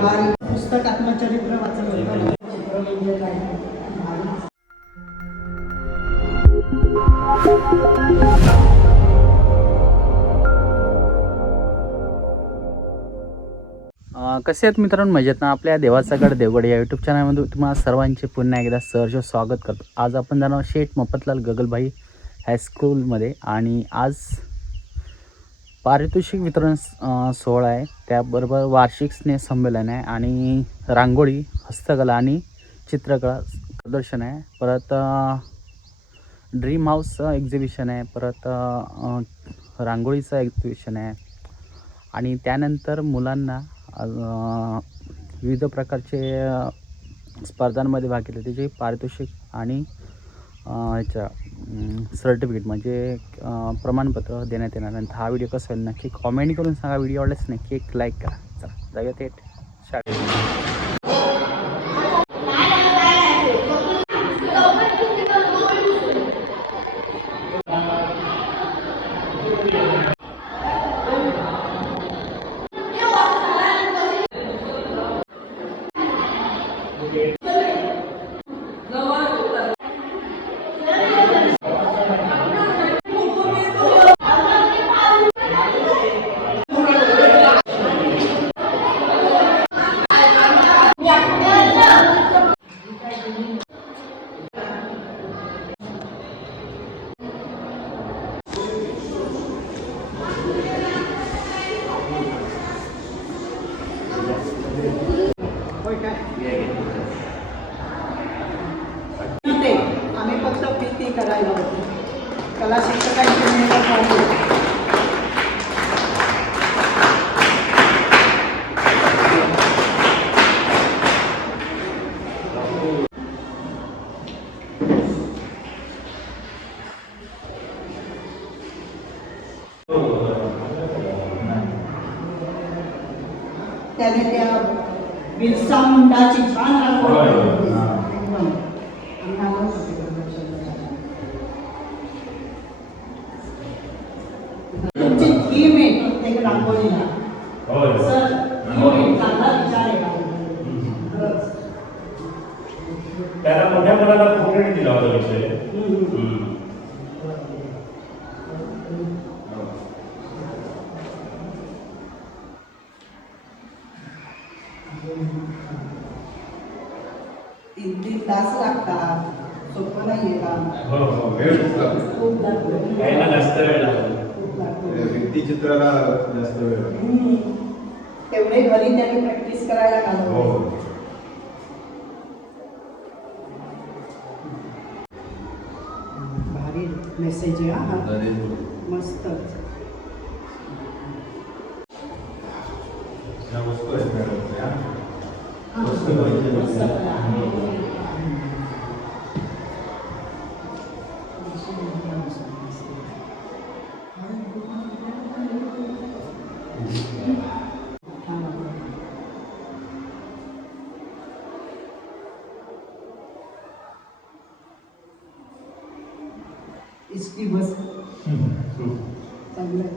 पुस्तक आत्मचरित्र वाचलं होतं. कसे आहेत मित्रांनो, मजेत ना? आपल्या देवाचा गड देवगड या यूट्यूब चॅनलमध्ये तुम्हाला सर्वांचे पुन्हा एकदा सहर्ष स्वागत करतो. आज आपण जाणार शेठ मफतलाल गगलभाई हायस्कूलमध्ये आणि आज पारितोषिक वितरण सोहळा आहे, त्याबरोबर वार्षिक स्नेह संमेलन आहे आणि रांगोळी, हस्तकला आणि चित्रकला प्रदर्शन आहे. परत ड्रीम हाऊस एक्झिबिशन आहे, परत रांगोळीचं एक्झिबिशन आहे आणि त्यानंतर मुलांना विविध प्रकारचे स्पर्धांमध्ये भाग घेतले त्याचे पारितोषिक आणि ह्याच्या सर्टिफिकेट म्हणजे प्रमाणपत्र देण्यात येणार. आणि हा व्हिडिओ कसा होईल नक्की कॉमेंट करून सांगा. व्हिडिओ आवडल्यास नक्की एक लाईक करा. चला जाऊया थेट शाळेत. आम्ही फक्त पीटी करायला होतो. कला शिक्षकांची मेहनत आहे. त्याने त्या बिरसा मुंडाची छान रांगोळी तुमची थीम आहे प्रत्येक रांगोळीला. सर चांगला विचार आहे. त्याला मोठ्या मुलाला प्रोग्रेड दिला होता विषय. तीन तास लागतात. सोपं नाहीये का? खूप लागतो. जास्त वेळ लागतो. व्यक्तिचित्राला जास्त वेळ तेवढे घरी त्यांनी प्रॅक्टिस करायला घालवलं. भारी मेसेज आहे हा. मस्त इसकी बस चांगलं आहे.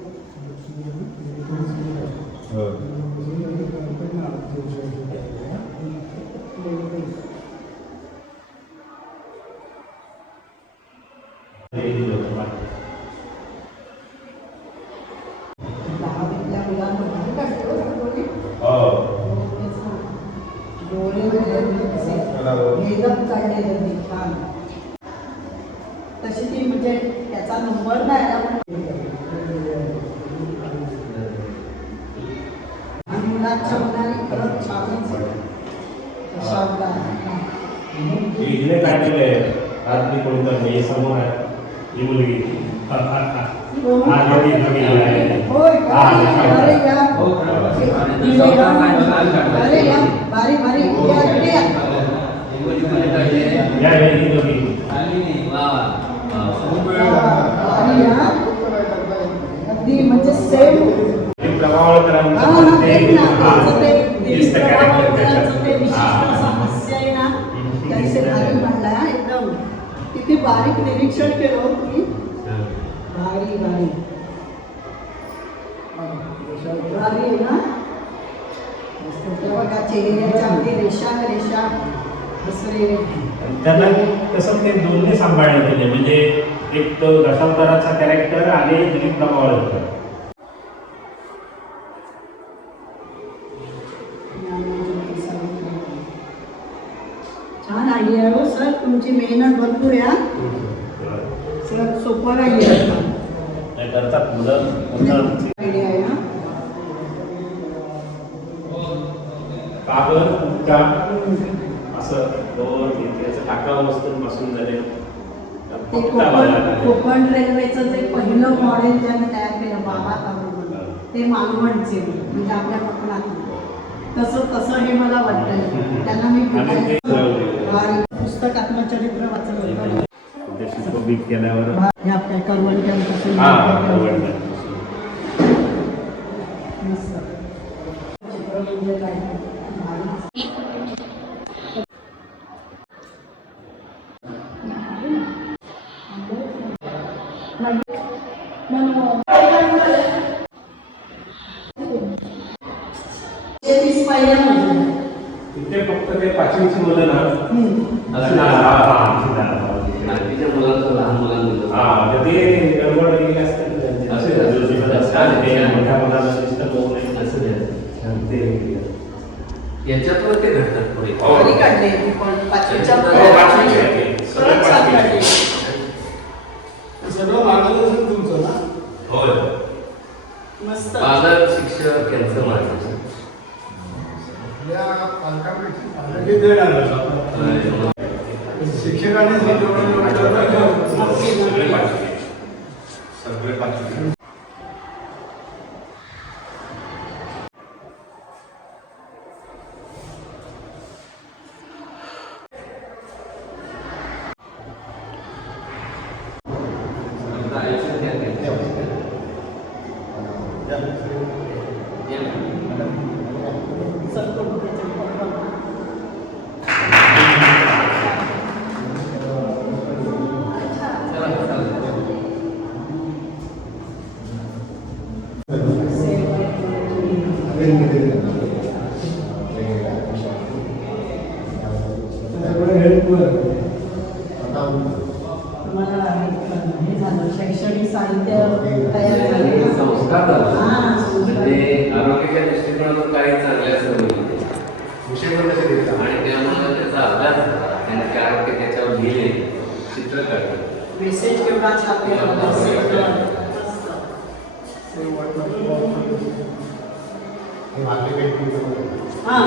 दहावीतल्या मुलांना भारी काढतो रांगोळी. डोळे एकदम काढले त्यांनी छान. तशी ती म्हणजे त्याचा नंबर नाही आला आणि मुलांच्या मनाने खरंच छानच इकडे काय केलंय रात्री कोणतं हे समोर आहे ही मुलगी भारी भारी अगदी म्हणजे सेम एकदम किती बारीक निरीक्षण केलं की भारी भारी भारी आहे ना. तर बघा चेहऱ्याच्या अगदी रेषा रेषा दुसरे त्यांना कसं ते दोन्ही सांभाळले गेले म्हणजे एक तो दशावताराचा कॅरेक्टर आणि दिलीप प्रभावळकर. छान आयडिया आहे हो सर, तुमची मेहनत भरपूर आहे हा. सर सोपं नाही आहे नाही करतात मुलं पूर्ण आयडिया आहे हा. कागद कुटका असं दोन त्याचं टाकाऊ वस्तूंपासून झाले ते कोकण रेल्वेचं जे पहिलं मॉडेल ज्यांनी तयार केलं बाबा ताबडतोब, ते मालवणचे म्हणजे आपल्या कोकणात तसं हे मला वाटतं. त्यांना मी पुस्तक आत्मचरित्र वाचलं होतं सुशोभित केल्यावर हे आपल्या करवंट्यांपासून चित्र म्हणजे काय तिथे फक्त ते पाचवीची मुलं ना लहान मुलांना हा ते गडबड गेली असते मोठ्या मुलांना शिस्त याच्यातून ते घडतात पुढे. घरी काढले पण पाचवीच्या परत सात काढले. सगळं मार्गदर्शन तुमचं ना. होय. मस्त माझं शिक्षक यांचं माझं या पालकांपैकी देणार शिक्षकांनी सगळे पाचवी हे झालं शैक्षणिक साहित्य तयार झाले. संस्कार म्हणजे आरोग्याच्या दृष्टिकोनातून काही चांगल्या सवयी विषय पण कसे देतात आणि त्यामुळे त्याचा अभ्यास झाला आणि ते आरोग्य त्याच्यावर लिहिले चित्र काढलं. मेसेज केवढा छापलेला हां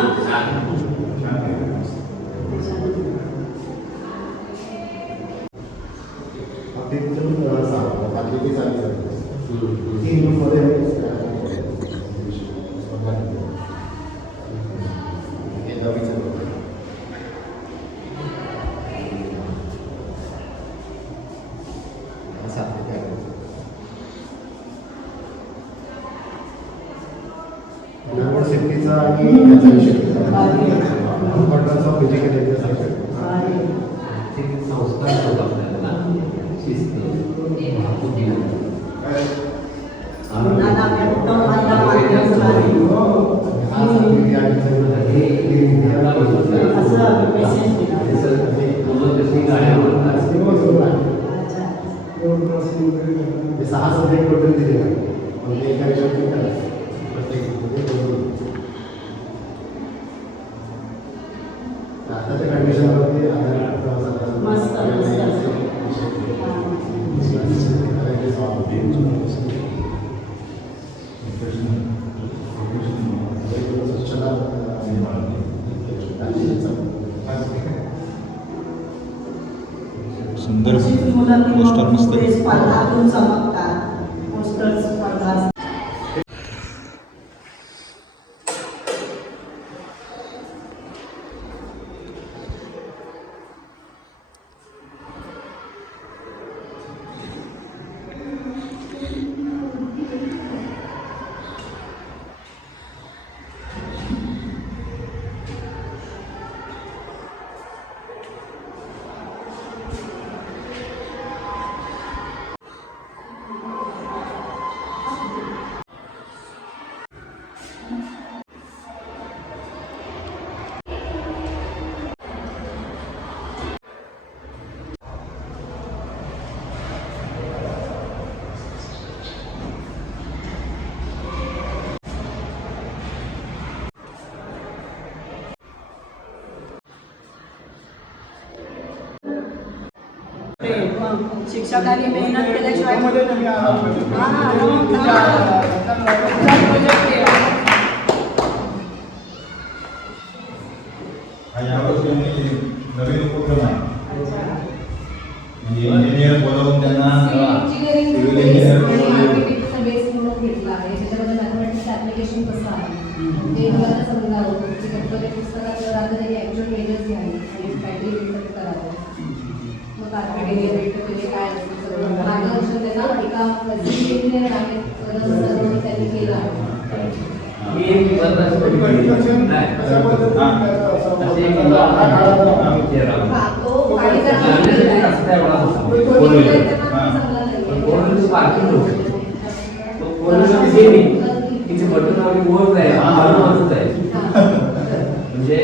शेतीचा आणि याचा विषय फिजिकल संस्कार होत आपल्याला शिस्त वाहतूक सहा सब्जेक्ट टोटल दिले म्हणजे एका विषयात आताच्या कंडिशनवरती मस्त सुंदर पोस्टर मस्त आहे. स्पर्धातून चमकतात पोस्टर स्पर्धा. शिक्षकांनी मेहनत केल्याशिवाय यावर्षी नवीन उपक्रम आहे म्हणजे इंजिनियर बोलवून त्यांना सिव्हिल इंजिनियर बेस म्हणून घेतला आहे त्याच्यामध्ये मॅथमॅटिक्स ऍप्लिकेशन कसं आहे ते मला समजावं की गणपती पुस्तकात राहतं त्यांनी ॲक्च्युअल मेजर्स घ्यावे आणि काहीतरी रिसर्च करावं मग आर्किटेक्ट म्हणजे काय असतं सगळं मार्गदर्शन त्यांना एका सिव्हिल इंजिनियर आहेत सर्व त्यांनी केलं आहे तिचे बटन वर आहे म्हणजे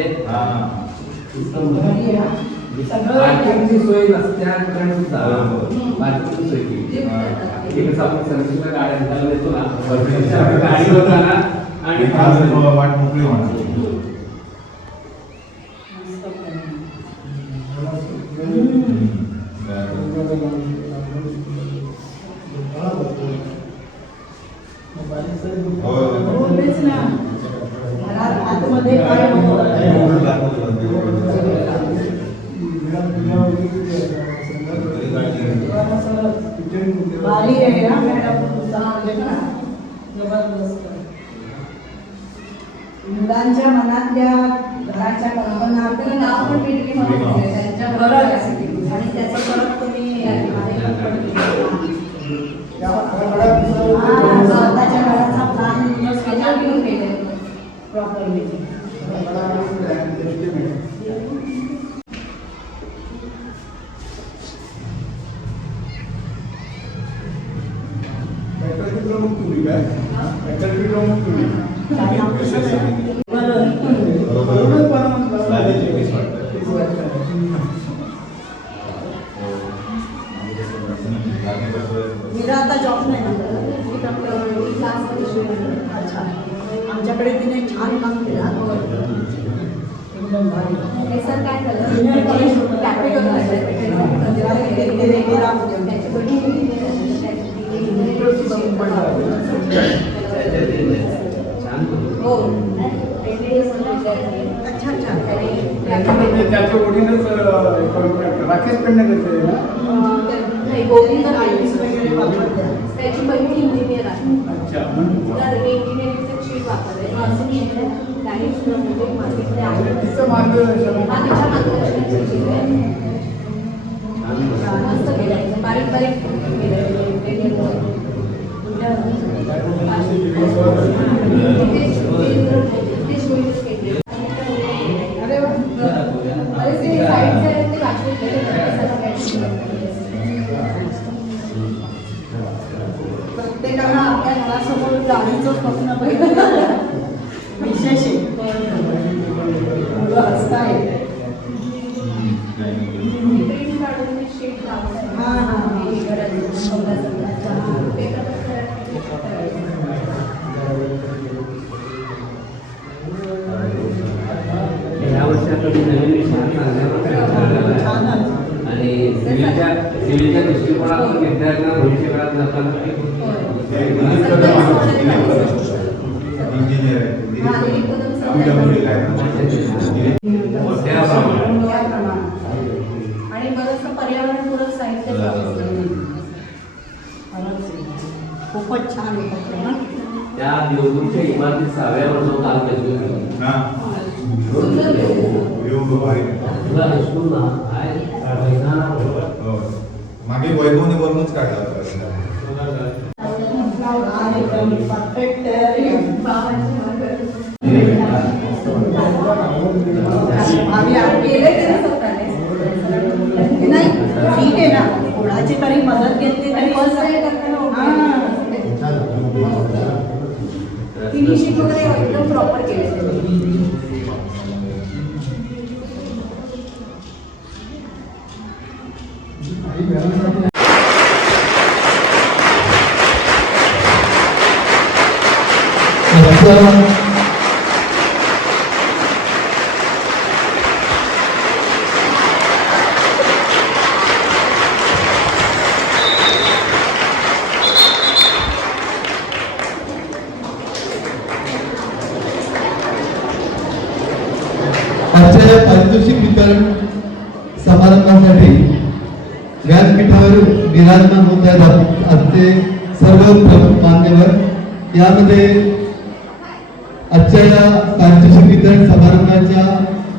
पार्किंगची सोय नसत्या ठिकाणी सुद्धा पार्किंगची सोय केली आपण सर्व्हिसला गाड्या निघायला देतो ना गाडीवर जाणार आणि वाट मोकळी होणार तेच ना घरात आतमध्ये काय भारी आहे ना मॅडम जबरदस्त मुलांच्या मनातल्या घराच्या कल्पना आपल्याला नाव पण वेगळी म्हणून त्यांच्या खरंच आणि त्याचं परत तुम्ही स्वतःच्या घराचा प्लॅन स्वतः घेऊन गेले प्रॉपरली मीरा आता जॉब नाही ना अच्छा आमच्याकडे तिने छान काम केलं एकदम भारी सर काय झालं कॅपिटल हो अच्छा अच्छा त्याच्या ओढीनंच राकेश पेडणेकर गोविंद वगैरे वापरते त्याची बहीण इंजिनियर आहे अच्छा तर इंजिनिअरिंगचं शीट वापरते असं मी काही म्हणजे मार्केटमध्ये आहे तिचं मार्गदर्शन तिच्या मार्गदर्शनाची शीट आहे मस्त केलं बारीक बारीक प्रत्येकाला आपल्या घरासमोर गाडीचं स्वप्न पहिलं विशेष आहे मुलं हसताय शीट लावून हां हां या वर्षात नवीन छान आणि सिव्हिलच्या दृष्टिकोनातून विद्यार्थ्यांना भविष्यकाळात जाताना इंजिनियर आणि बरंचसं पर्यावरणपूरक साहित्य खूपच छान आहे ना त्या देवदूतच्या इमारतीत 6व्या वर्षात काम केलं तुला हायस्कूल ना मागे वैभवने वरूनच काढला परफेक्ट तयारी आम्ही केले की नाही ठीक आहे ना कोणाची तरी मदत घेतली तरी फिनिशिंग वगैरे एकदम प्रॉपर केले पारितोषिक वितरण समारंभासाठी व्यासपीठावर विराजमान होत आहेत आजचे सर्व प्रमुख मान्यवर. यामध्ये आजच्या या पारितोषिक वितरण समारंभाच्या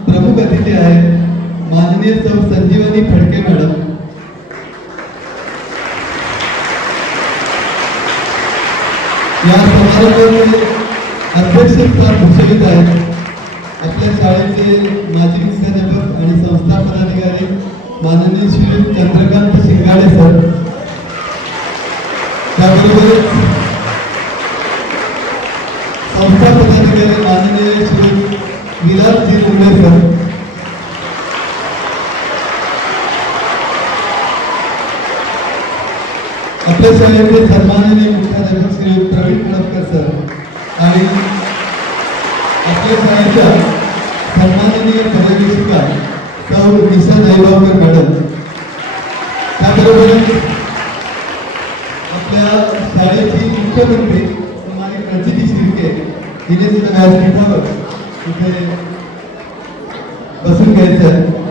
प्रमुख अतिथी आहेत माननीय सौ संजीवनी फडके मॅडम. या समारंभाचे अध्यक्षस्थान भूषवित आहेत आपल्या शाळेचे माजी मुख्याध्यापक आणि संस्था पदाधिकारी माननीय श्री चंद्रकांत शिंगाडे सर. त्याबरोबरच संस्था पदाधिकारी माननीय श्री विलासजी मुंडे सर. आपल्या शाळेचे सन्माननीय मुख्याध्यापक श्री प्रवीण हडपकर सर आणि आपल्या शाळेच्या सन्माननीय पर्यवेक्षिका सौ निशा नाईबावकर मॅडम. त्याबरोबरच आपल्या शाळेची मुख्यमंत्री माननीय रंजिती शिर्के हिने सुद्धा व्यासपीठावर इथे बसून घ्यायचं आहे.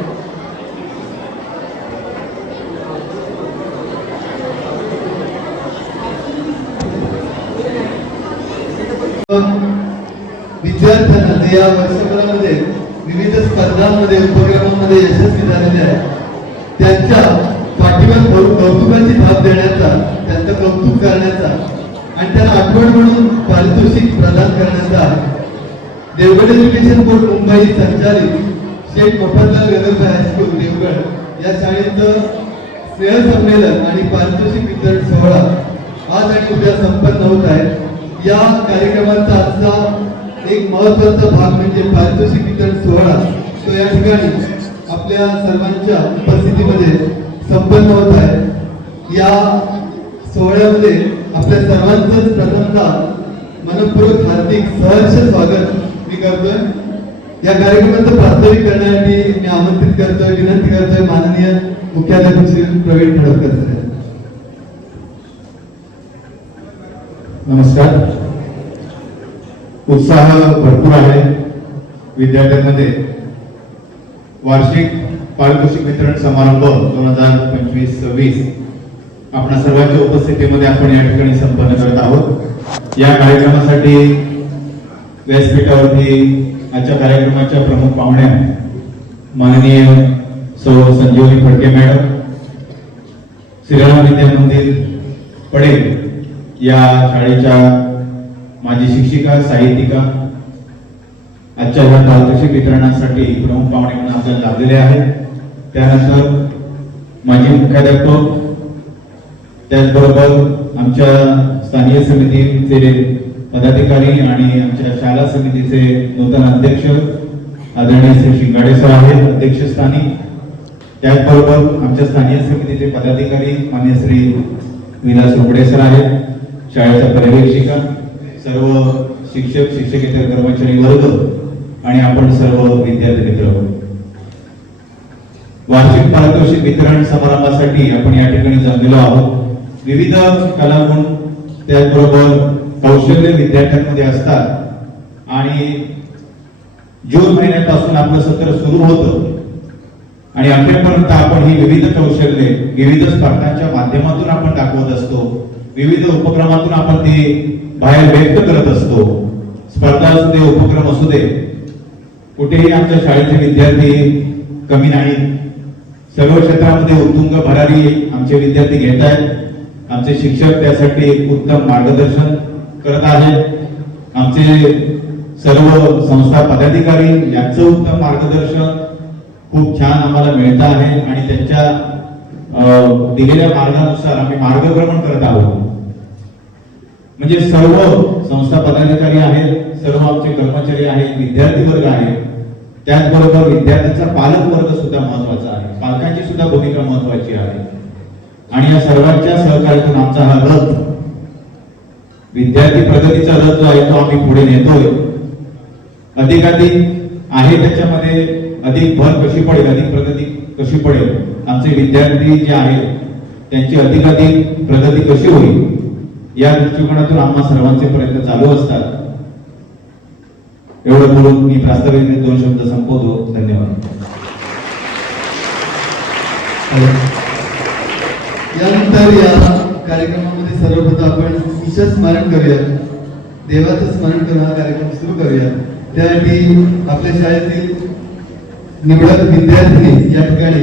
विद्यार्थ्यांना जे या वर्षभरामध्ये विविध स्पर्धांमध्ये उपक्रमांमध्ये यशस्वी झालेले आहेत त्यांच्या पाठीवर कौतुकाची थाप देण्याचा, त्यांचं कौतुक करण्याचा आणि त्यांना आठवण म्हणून पारितोषिक प्रदान करण्याचा देवगड एज्युकेशन बोर्ड मुंबई संचालित शेख मफतलाल गगनभाई हायस्कूल देवगड या शाळेचं स्नेहसंमेलन आणि पारितोषिक वितरण सोहळा आज आणि उद्या संपन्न होत आहे. या कार्यक्रमाचा आजचा एक महत्त्वाचा भाग म्हणजे पारितोषिक वितरण सोहळा तो या ठिकाणी आपल्या सर्वांच्या उपस्थितीमध्ये संपन्न होत आहे. या सोहळ्यामध्ये आपल्या सर्वांचंच प्रथमतः मनपूर्वक हार्दिक सहर्ष स्वागत मी करतोय. या कार्यक्रमाचं प्रास्ताविक करण्यासाठी मी आमंत्रित करतोय, विनंती करतोय माननीय मुख्याध्यापक श्री प्रवीण हडपकर सर. नमस्कार. उत्साह भरपूर आहे विद्यार्थ्यांमध्ये. वार्षिक पारितोषिक वितरण समारंभ 2025-26 आपल्या सर्वांच्या उपस्थितीमध्ये आपण या ठिकाणी संपन्न करत आहोत. या कार्यक्रमासाठी व्यासपीठावरती आजच्या कार्यक्रमाच्या प्रमुख पाहुण्या माननीय सौ संजीवनी फडके मॅडम, श्रीराम विद्या मंदिर पडेल या शाळेच्या माजी शिक्षिका, साहित्यिका आजच्या ह्या पारितोषिक वितरणासाठी प्रमुख पाहुणे म्हणून आपल्याला लाभलेले आहेत. त्यानंतर माजी मुख्याध्यापक, त्याचबरोबर आमच्या स्थानीय समितीचे पदाधिकारी आणि आमच्या शाळा समितीचे नूतन अध्यक्ष आदरणीय श्री शिंगाडे सर आहेत अध्यक्षस्थानी. त्याचबरोबर आमच्या स्थानीय समितीचे पदाधिकारी मान्य श्री विलास रुपडे सर आहेत, शाळेच्या पर्यवेक्षिका, सर्व शिक्षक, शिक्षकेतर कर्मचारी वर्ग आणि आपण सर्व विद्यार्थी मित्र. वार्षिक पारितोषिक वितरण समारंभासाठी आपण या ठिकाणी जमलेलो आहोत. विविध कलागुण त्याचबरोबर कौशल्य विद्यार्थ्यांमध्ये असतात आणि जून महिन्यापासून आपलं सत्र सुरू होतं आणि अखेरपर्यंत आपण ही विविध कौशल्ये विविध स्पर्धांच्या माध्यमातून आपण दाखवत असतो. विविध उपक्रमातून आपण ते बाहेर व्यक्त करत असतो. स्पर्धा असू दे, उपक्रम असू दे, कुठेही आमच्या शाळेचे विद्यार्थी कमी नाहीत. सर्व क्षेत्रामध्ये उत्तुंग भरारी आमचे विद्यार्थी घेत आहेत. आमचे शिक्षक त्यासाठी एक उत्तम मार्गदर्शन करत आहेत. आमचे सर्व संस्था पदाधिकारी यांचं उत्तम मार्गदर्शन खूप छान आम्हाला मिळतं आहे आणि त्यांच्या दिलेल्या मार्गानुसार आम्ही मार्गक्रमण करत आहोत. म्हणजे सर्व संस्था पदाधिकारी आहेत, सर्व आमचे कर्मचारी आहेत, विद्यार्थी वर्ग आहे, त्याचबरोबर विद्यार्थ्यांचा पालक वर्ग सुद्धा महत्वाचा आहे, पालकांची सुद्धा भूमिका महत्वाची आहे आणि या सर्वांच्या सहकार्यातून आमचा हा रथ, विद्यार्थी प्रगतीचा रथ जो आहे तो आम्ही पुढे नेतोय. अधिकाधिक आहे त्याच्यामध्ये अधिक भर कशी पडेल, अधिक प्रगती कशी पडेल, आमचे विद्यार्थी जे आहेत त्यांची अधिकाधिक प्रगती कशी होईल या दृष्टिकोनातून आम्हा सर्वांचे प्रयत्न चालू असतात. एवढं बोलून मी प्रास्ताविक 2 शब्द संपवतो. धन्यवाद. यानंतर या कार्यक्रमामध्ये सर्वप्रथम आपण ईशा स्मरण करूया. देवाचं स्मरण करून हा कार्यक्रम सुरू करूया. त्यासाठी आपल्या शाळेतील निवडक विद्यार्थी या ठिकाणी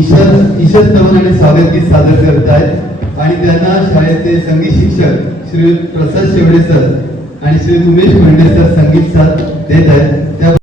ईशस्तवन आणि स्वागत गीत सादर करत आहेत आणि त्यांना शाळेचे संगीत शिक्षक श्री प्रसाद शेवडे सर आणि श्री उमेश भंडे सर संगीत साथ देत आहेत. त्या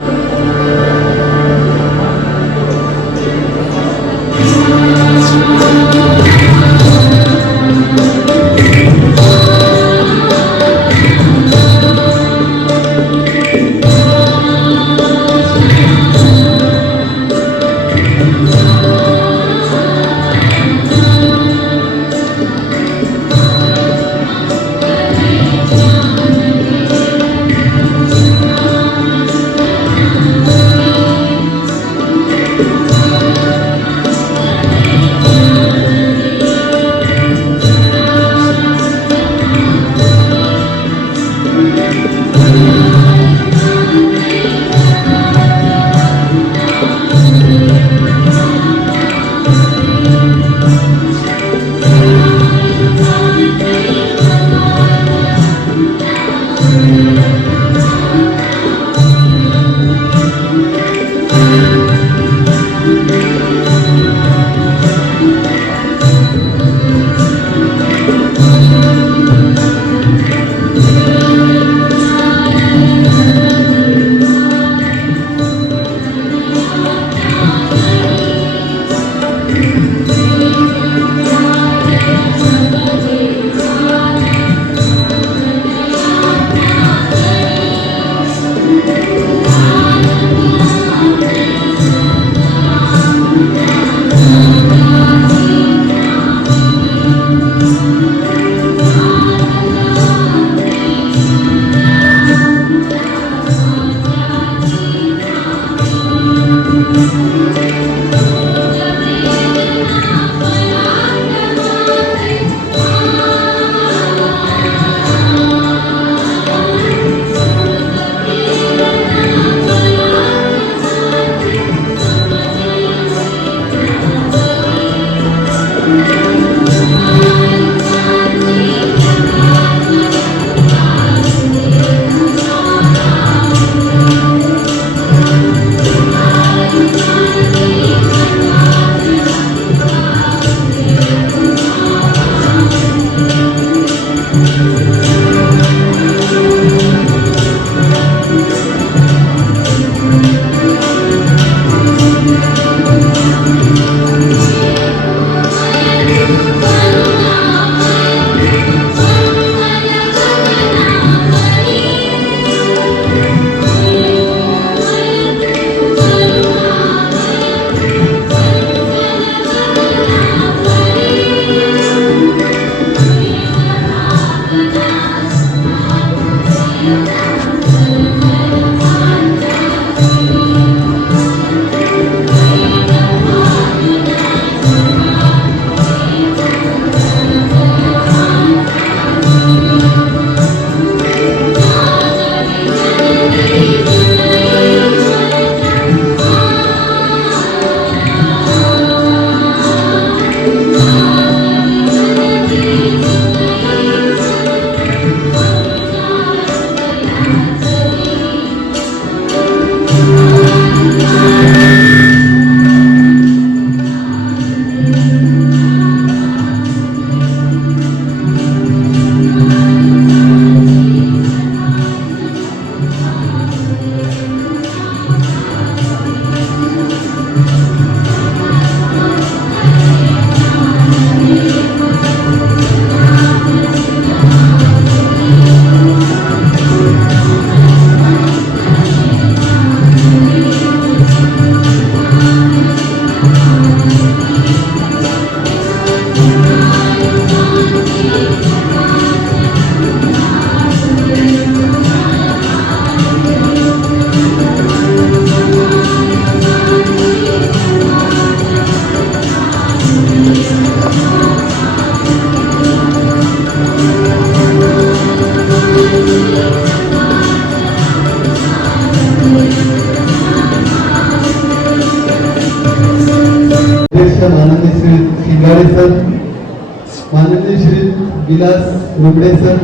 माननीय श्री विलास रुबडे सर,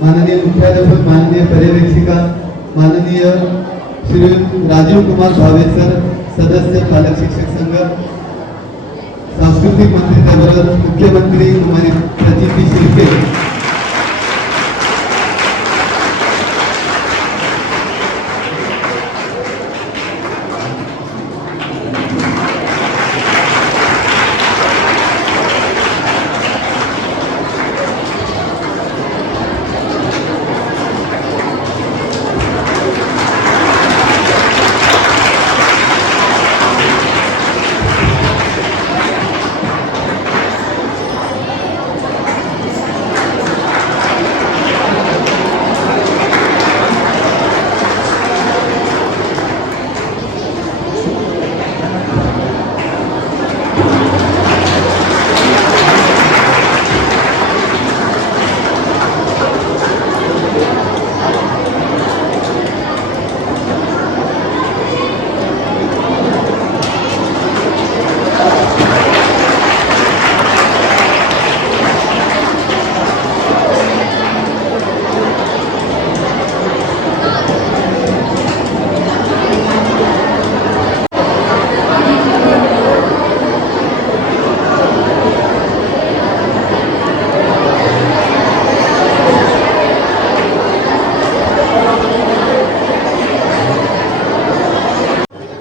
माननीय मुख्याध्यापक, माननीय पर्यवेक्षिका, माननीय श्री राजीव कुमार भावे सर, सदस्य पालक शिक्षक संघ, सांस्कृतिक मंत्री त्याबरोबर मुख्यमंत्री कुमारी प्रचिती शिर्के,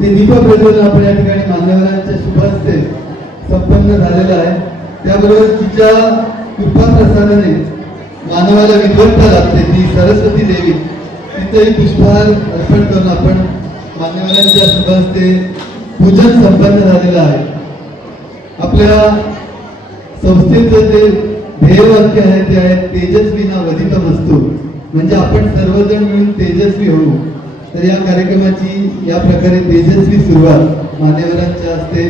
ते दीपप्रज्वलन आपण या ठिकाणी मान्यवरांच्या शुभ हस्ते संपन्न झालेलं आहे. त्याबरोबर तिच्या कृपा प्रसादाने मानवाला विद्वत्ता लाभते ती सरस्वती देवी, तिथेही पुष्पहार अर्पण करून आपण मान्यवरांच्या शुभ हस्ते पूजन संपन्न झालेलं आहे. आपल्या संस्थेचं जे ध्येयवाक्य आहे ते आहे तेजस्वी ना वधितमस्तु, म्हणजे आपण सर्वजण मिळून तेजस्वी होऊ. तर या कार्यक्रमाची या प्रकारे तेजस्वी सुरुवात मान्यवरांच्या हस्ते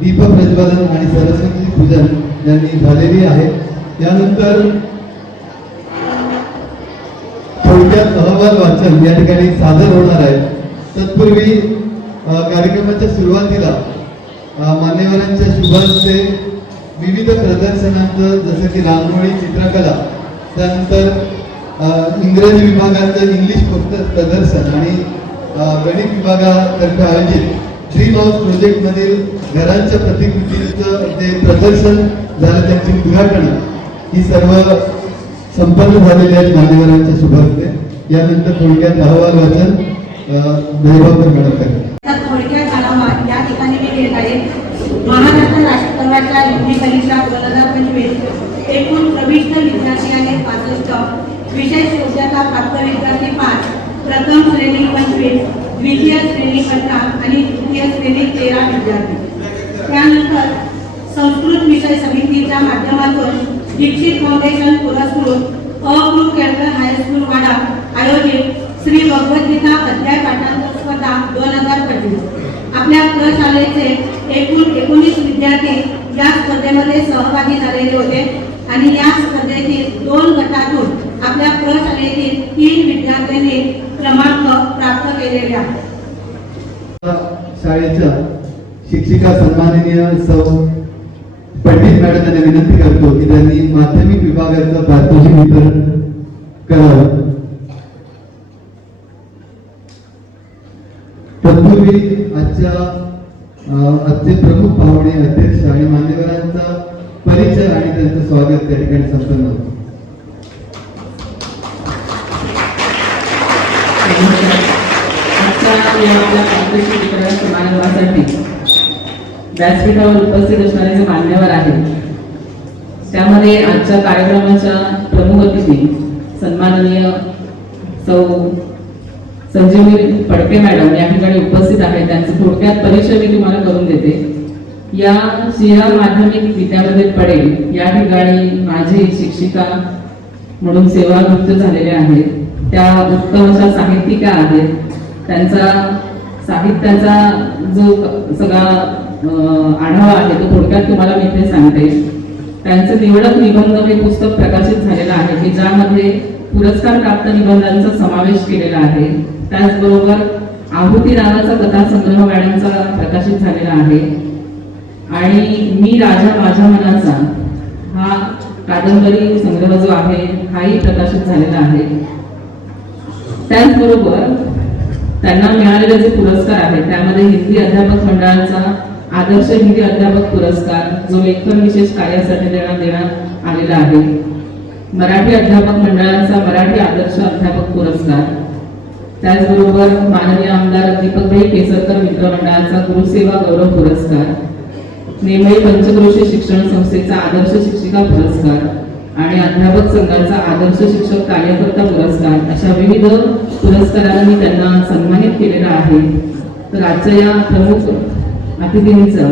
दीप प्रज्वलन आणि सरस्वती पूजन यांनी झालेली आहे. यानंतर थोडक्यात अहवाल वाचन या ठिकाणी सादर होणार आहे. तत्पूर्वी कार्यक्रमाच्या सुरुवातीला मान्यवरांच्या शुभ हस्ते विविध प्रदर्शनांचं जसं की रांगोळी, चित्रकला, त्यानंतर इंग्रजी विभागाचं इंग्लिश प्रदर्शन आणि गणित विभागातर्फे आयोजित ड्रीम हाऊस प्रोजेक्टमधील घरांच्या प्रतिकृतींचं जे प्रदर्शन झालं त्यांचे उद्घाटन ही सर्व संपन्न झालेली आहेत मान्यवरांच्या शुभ हस्ते. यानंतर थोडक्यात अहवाल वाचन वैभव मॅडम करेल. थोडक्यात आढावा या ठिकाणी मी घेत आहे. महाराष्ट्र राष्ट्रस्तराच्या युनिक परीक्षा 2025 एकूण प्रविष्ट विद्यार्थी आहेत 65, विशेष योग्यता प्राप्त विद्यार्थी 5, प्रथम श्रेणी 25, द्वितीय श्रेणी 15 आणि तृतीय श्रेणी 13 विद्यार्थी. त्यानंतर संस्कृत विषय समितीच्या माध्यमातून दीक्षित फाउंडेशन पुरस्कृत अ. केळकर हायस्कूल वाडा आयोजित श्री भगवद्गीता अध्याय पाठांतर स्पर्धा 2025. आपल्या प्रशालेचे एकूण 19 विद्यार्थी या स्पर्धेमध्ये सहभागी झालेले होते आणि या स्पर्धेतील 2 गटातून आपल्या प्रशालेतील 3 विद्यार्थ्यांनी क्रमांक प्राप्त केलेले आहेत. शाळेच्या शिक्षिका सन्माननीय सौ पंडित मॅडम यांना विनंती करतो की त्यांनी माध्यमिक विभागाचं पारितोषिक वितरण करावं. तत्पूर्वी आजचे प्रमुख पाहुणे, अध्यक्ष आणि मान्यवरांचा परिचय आणि त्यांचं स्वागत त्या ठिकाणी संपन्न होतं. समारंभासाठी व्यासपीठावर उपस्थित असणारे जे मान्यवर आहेत त्यामध्ये आजच्या कार्यक्रमाच्या प्रमुख अतिथी सन्माननीय सौ संजीवनी फडके मॅडम या ठिकाणी उपस्थित आहेत. त्यांचे थोडक्यात परिचय मी तुम्हाला करून देते. या श्रीराम माध्यमिक विद्यापीठ पडेल या ठिकाणी माझी शिक्षिका म्हणून सेवानिवृत्त झालेल्या आहेत. त्या उत्तम अशा साहित्यिका आहेत. त्यांचा साहित्याचा जो सगळा आढावा आहे तो थोडक्यात तुम्हाला मी इथे सांगते. त्यांचं निवडक निबंध हे पुस्तक प्रकाशित झालेलं आहे की ज्यामध्ये पुरस्कार प्राप्त निबंधांचा समावेश केलेला आहे. त्याचबरोबर आहुती नावाचा कथासंग्रह मॅडमचा प्रकाशित झालेला आहे आणि मी राजा माझ्या मनाचा कादंबरी संग्रह जो आहे हाही प्रकाशित झालेला आहे. त्याचबरोबर त्यांना मिळालेले जे पुरस्कार आहेत त्यामध्ये हिंदी अध्यापक मंडळाचा आदर्श हिंदी अध्यापक पुरस्कार जो लेखन विशेष कार्यासाठी देण्यात आलेला आहे, मराठी अध्यापक मंडळाचा मराठी आदर्श अध्यापक पुरस्कार, त्याचबरोबर माननीय आमदार दीपकभाई केसरकर मित्र मंडळाचा गुरुसेवा गौरव पुरस्कार, नेमळी पंचक्रोशी शिक्षण संस्थेचा आदर्श शिक्षिका पुरस्कार आणि अध्यापक संघाचा आदर्श शिक्षक कार्यकर्ता पुरस्कार अशा विविध पुरस्कारांनी त्यांना सन्मानित केलेला आहे. तर आजच्या या प्रमुख अतिथींचा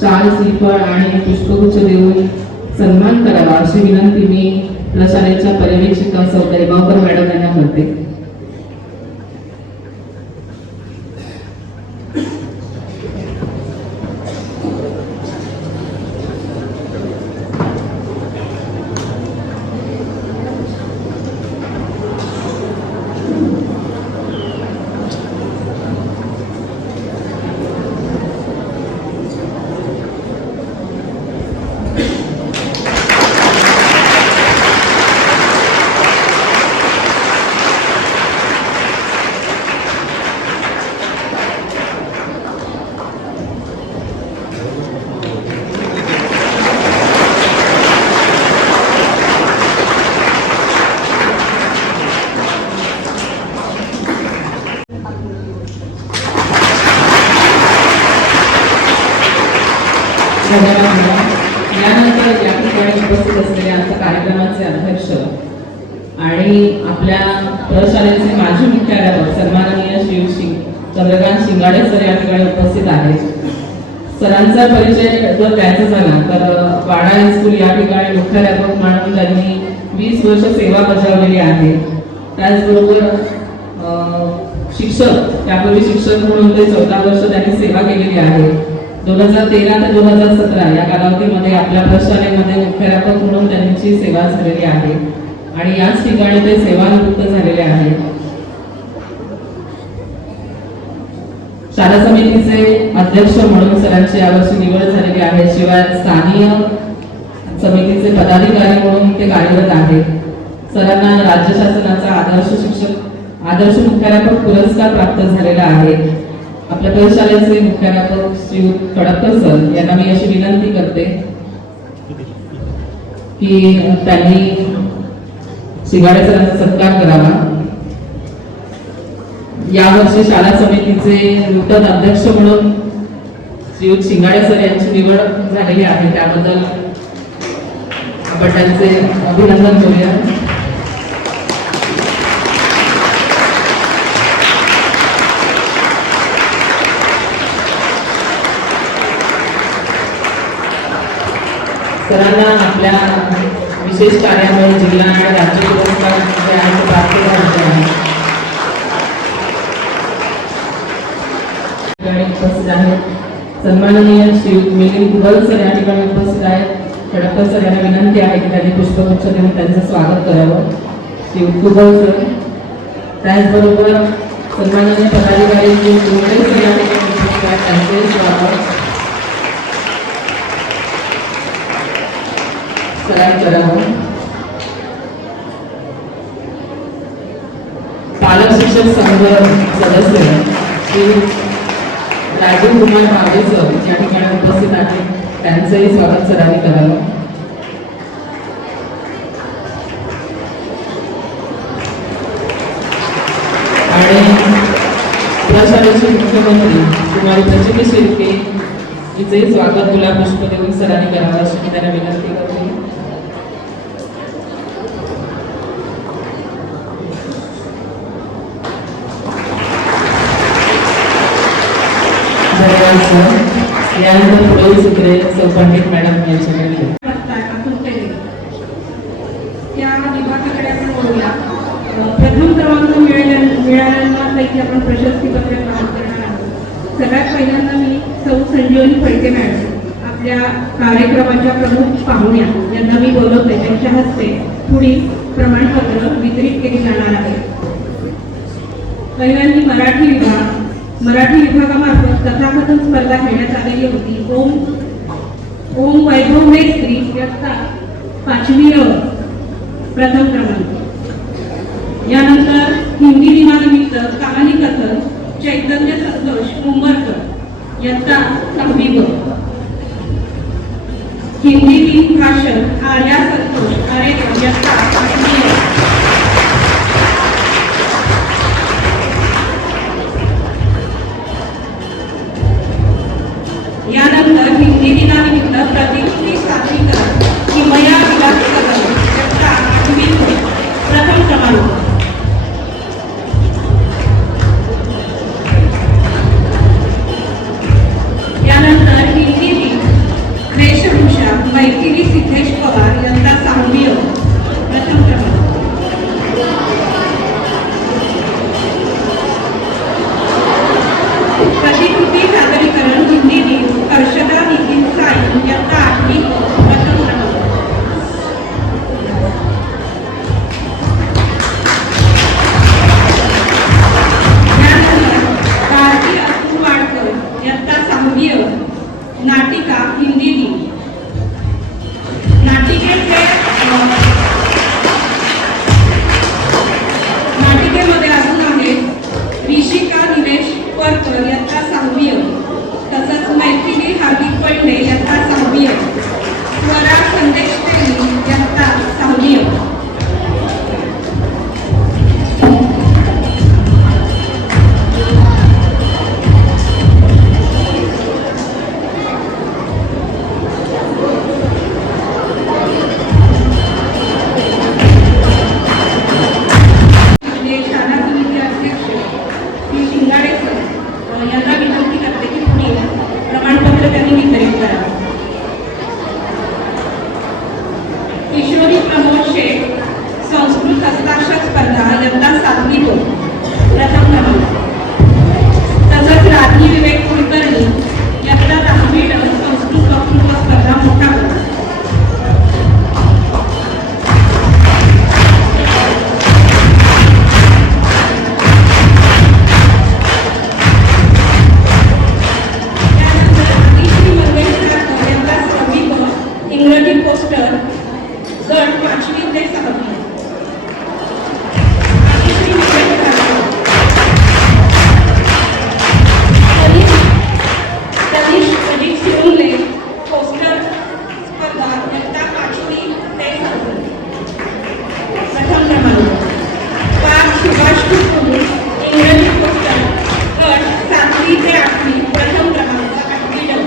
शाल, श्रीफळ आणि पुष्पगुच्छ देऊन सन्मान करावा अशी विनंती मी प्रशालेच्या पर्यवेक्षिका सौ दैवाकर मॅडम यांना करते. यानंतर या ठिकाणी उपस्थित असलेले आमच्या कार्यक्रमाचे अध्यक्ष आणि आपल्या प्रशालेचे माजी मुख्याध्यापक सन्माननीय श्री चंद्रकांत शिंगाडे सर या ठिकाणी उपस्थित आहेत. सरांचा परिचय जर द्यायचा झाला तर वाडा हायस्कूल या ठिकाणी मुख्याध्यापक म्हणून त्यांनी 20 वर्ष सेवा बजावलेली आहे. त्याचबरोबर शिक्षक, त्यापूर्वी शिक्षक म्हणून ते 14 वर्ष त्यांनी सेवा केलेली आहे. 2013 ते 2017 या कालावधीमध्ये आपल्या प्रशालेमध्ये मुख्याध्यापक म्हणून त्यांची सेवा झालेली आहे आणि याच ठिकाणी ते सेवानिवृत्त झालेले आहेत. शाळा समितीचे अध्यक्ष म्हणून सरांची यावर्षी निवड झालेली आहे. शिवाय स्थानीय समितीचे पदाधिकारी म्हणून ते कार्यरत आहेत. सरांना राज्य शासनाचा आदर्श मुख्याध्यापक पुरस्कार प्राप्त झालेला आहे. आपल्या प्रशालेचे मुख्याध्यापक श्री कडकर सर यांना मी अशी विनंती करते की त्यांनी शिंगाडे सरांचा सत्कार करावा. यावर्षी शाळा समितीचे नूतन अध्यक्ष म्हणून श्री शिंगाडे सर यांची निवड झालेली आहे. त्याबद्दल आपण त्यांचे अभिनंदन करूया. सरांना आपल्या विशेष कार्यामुळे जिल्हा आणि राज्य पुरस्कार प्राप्त झाले आहे. उपस्थित आहेत सन्माननीय श्री मिलिंद गुगल सर या ठिकाणी उपस्थित आहेत. कडकर सर यांना विनंती आहे की त्यांनी पुष्पगुच्छ देऊन त्यांचं स्वागत करावं. श्री गुगल सर, त्याचबरोबर सन्माननीय पदाधिकारी श्री गुगल सर या ठिकाणी उपस्थित आहेत, त्यांचे स्वागत करावं. पालक शिक्षक संघ सदस्य श्री राजीव कुमार भावे सर या ठिकाणी उपस्थित आहेत, त्यांचंही स्वागत सरांनी करावं. आणि प्रशालेचे मुख्यमंत्री कुमारी प्रचिती शिर्के हिचेही स्वागत गुलाब पुष्प देऊन सरांनी करावं अशी मी त्यांना विनंती करते. यानंतर पुढील सूत्रे सौ पंडित मॅडम यांच्याकडे. त्या विभागाकडे आपण बोलूया. प्रथम क्रमांक मिळाल्यांपैकी आपण प्रशस्तीपत्र प्रदान करणार आहोत. सगळ्यात पहिल्यांदा मी सौ संजीवनी फडके मॅडम आपल्या कार्यक्रमाच्या प्रमुख पाहुण्या यांना मी बोलवते. त्यांच्या हस्ते पुढील प्रमाणपत्र वितरित केली जाणार आहे. पहिल्यांदा मराठी विभागामार्फत कथाकथन स्पर्धा घेण्यात आलेली होती. ओम वैभव मेस्त्री इयत्ता 5वी प्रथम क्रमांक. यानंतर हिंदी दिनानिमित्त कहाणी कथक चैतन्य संतोष उंबरकर इयत्ता 6वी ब. हिंदी दिन भाषण आर्या संतोष आरेकर इयत्ता 8वी ब. यानंतर हिंदी दिनानिमित्त प्रतिकृती सादरीकरण किमया विलास कदम इयत्ता 8वी ब. प्रथम क्रमांक. यानंतर हिंदी दिन वेशभूषा मैथिली सिद्धेश पवार यांचा 6वी ब. प्रथम क्रमांक. प्रतिकृती सादरीकरण हिंदी दिन हर्षदा नितीन साई यांचा 8वी ब. प्रथम क्रमांक. यानंतर भारती अतुल वाडकर इयत्ता 6वी ब. नाटिका हिंदी दिन. नाटिकेमध्ये अजून आहे ऋषिका निलेश परकर इयत्ता 6वी ब. तसंच मैथिली हार्दिक पंडे इयत्ता 6वी ब. स्वरा संदेश तेली इयत्ता 6वी ब. शाळा समिती अध्यक्ष श्री शिंगाडे सर यांना विनंती करते की पुढील प्रमाणपत्र त्यांनी वितरित करावे. किशोरी प्रमोद शेठ संस्कृत हस्ताक्षर स्पर्धा इयत्ता 7वी ब. प्रथम क्रमांक. तसंच राधी विवेक कुलकर्णी इयत्ता 10वी ड संस्कृत वक्तृत्व स्पर्धा मोठा क्रमांक. इंग्रजी पोस्टर गट 5वी ते 6वी. तनिष अजित सिरुंगले पोस्टर स्पर्धा इयत्ता 5वी ते 6वी. प्रथम क्रमांक. पार्थ सुभाष कुलकर्णी इंग्रजी पोस्टर गट 7वी ते 8वी. प्रथम क्रमांक 8वी ड.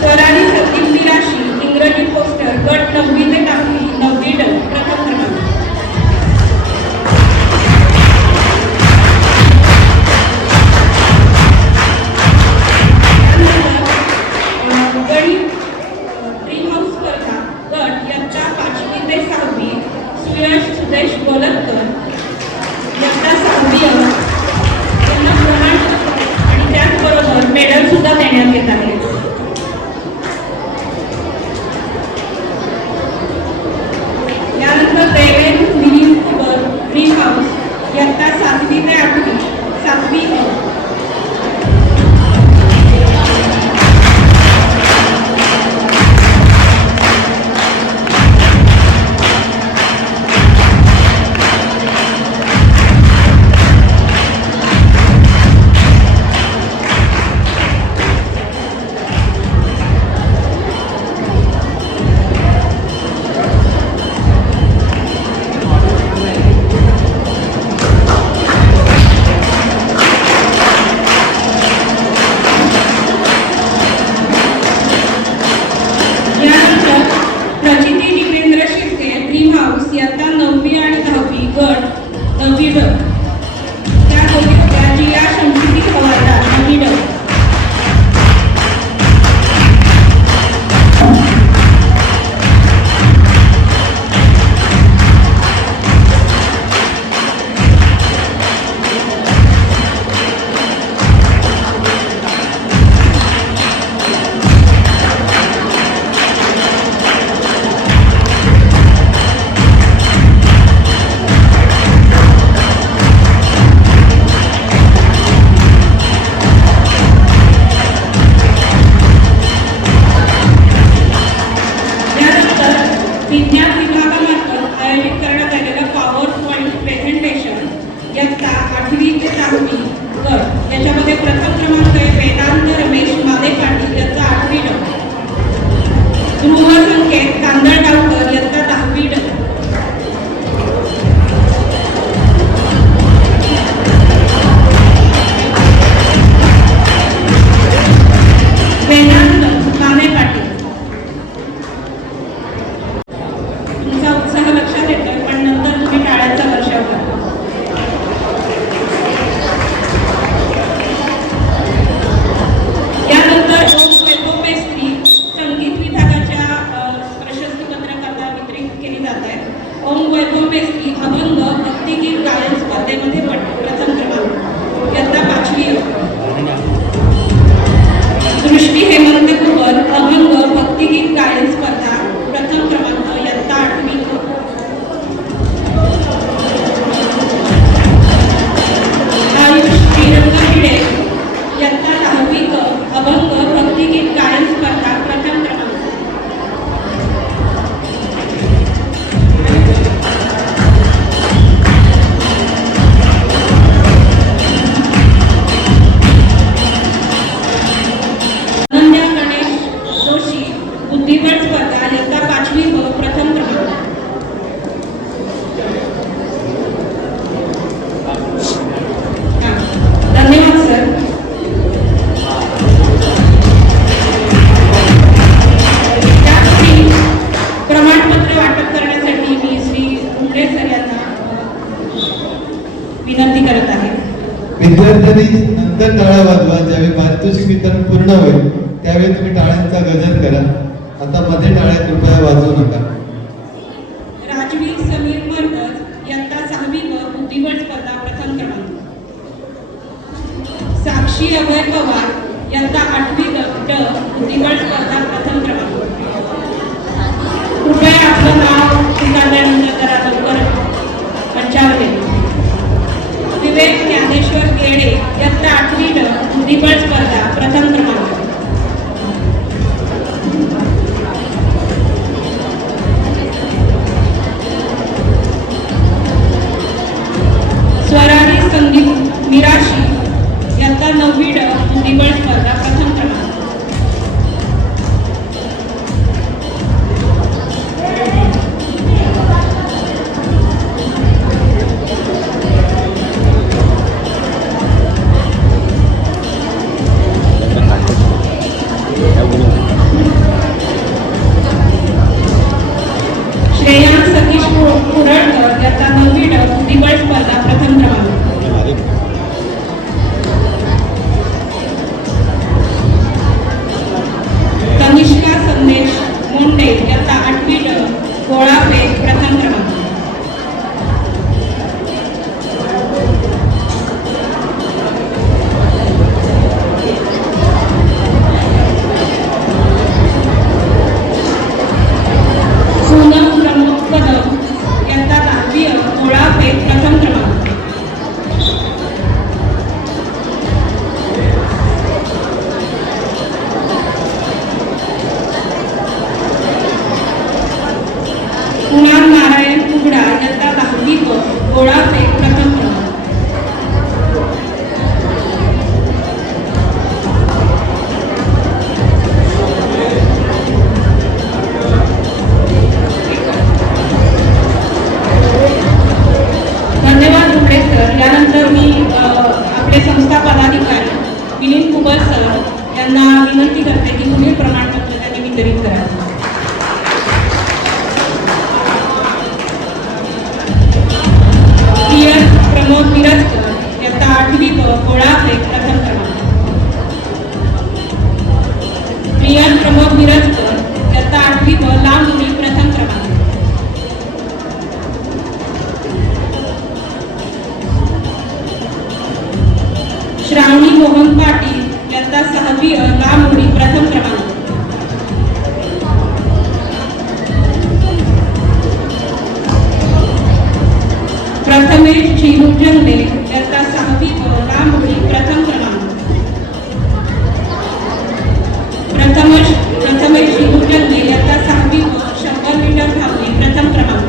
स्वराली सतीश बिराशी इंग्रजी नंतर टाळ्या वाजवा. ज्यावेळी पारितोषिक वितरण पूर्ण होईल त्यावेळी तुम्ही टाळ्यांचा गजर करा. आता मध्ये टाळ्या कृपया वाजवू नका. राजवीर समीर मर्दज इयत्ता 6वी ब बुद्धिबळ स्पर्धा प्रथम क्रमांक. साक्षी अभय पवार इयत्ता 8वी ड बुद्धिबळ स्पर्धा प्रथम क्रमांक. कृपया आपलं नाव स्वीकारल्यानंतर जरा लवकर मंचावर येईल. विवेक ज्ञानेश्वर गेडे इयत्ता 8वी ड बुद्धिबळ स्पर्धा प्रथम क्रमांक. स्वराली संदीप मिराशी इयत्ता 9वी ड बुद्धिबळ स्पर्धा प्रथम क्रमांक. श्रेयांश सतीश कुरळकर इयत्ता 9वी ड बुद्धिबळ स्पर्धा प्रथम क्रमांक. तनिष्का संदेश मुंडे इयत्ता 8वी ड गोळाफेक प्रथम क्रमांक. पूनम प्रमोद कदम इयत्ता 10वी गोळाफेक प्रथम क्रमांक. कुणाल नारायण उगडा इयत्ता 10वी ब गोळाफेक प्रथम क्रमांक. धन्यवाद उगडे सर. यानंतर मी आपले संस्था पदाधिकारी विनीत कुबल सर यांना विनंती करते की पुढील प्रमाणपत्र त्यांनी वितरित करावे. प्रमोद मिरजकर इयत्ता 8वी ब गोळाफेक प्रथम क्रमांक. प्रियन प्रमोद मिरजकर इयत्ता 8वी ब लांब उडी प्रथम क्रमांक. श्रावणी मोहन पाटील इयत्ता 6वी अ लांब उडी प्रथम क्रमांक. प्रथमेश झिरू जंगले इयत्ता 6वी ब लांब उडी प्रथम क्रमांक. प्रथमेश झिरू जंगले इयत्ता 6वी ब 100 मीटर धावणे प्रथम क्रमांक.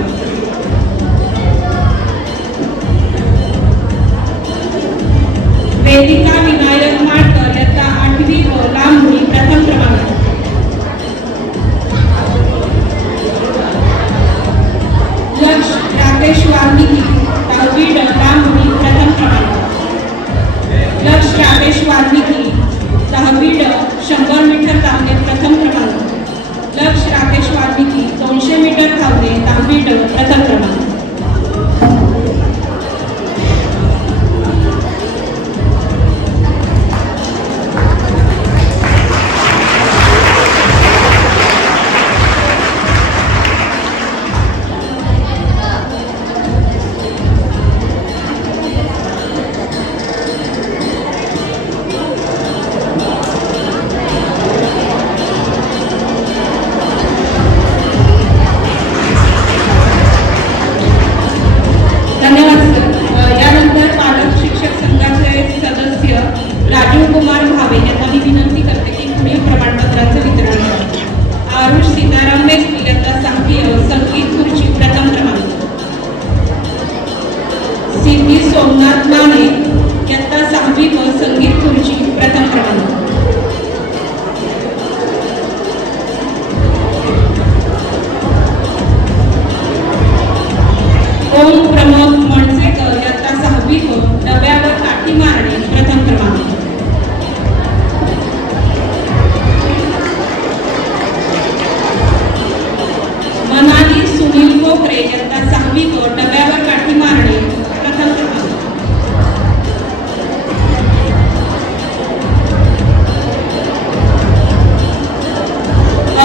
वेदिका विनायक माडकर इयत्ता 8वी ब लांब उडी प्रथम क्रमांक. लक्ष राकेश वाल्मिकी 10वी ड लांब उडी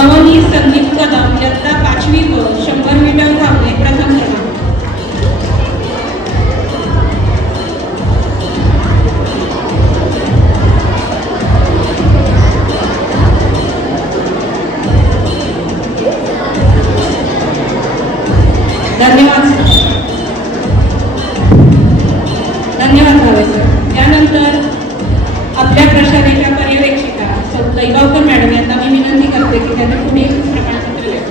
अवनी संदीप कदम इयत्ता 5वी ब 100 मीटर धावणे प्रथम क्रमांक. धन्यवाद धन्यवाद भावे सर. त्यानंतर आपल्या प्रशालेच्या पर्यवेक्षिका सौ दैगावकर मॅडम यांना मी विनंती करते की त्यांनी पुढील प्रमाणपत्र द्यावे.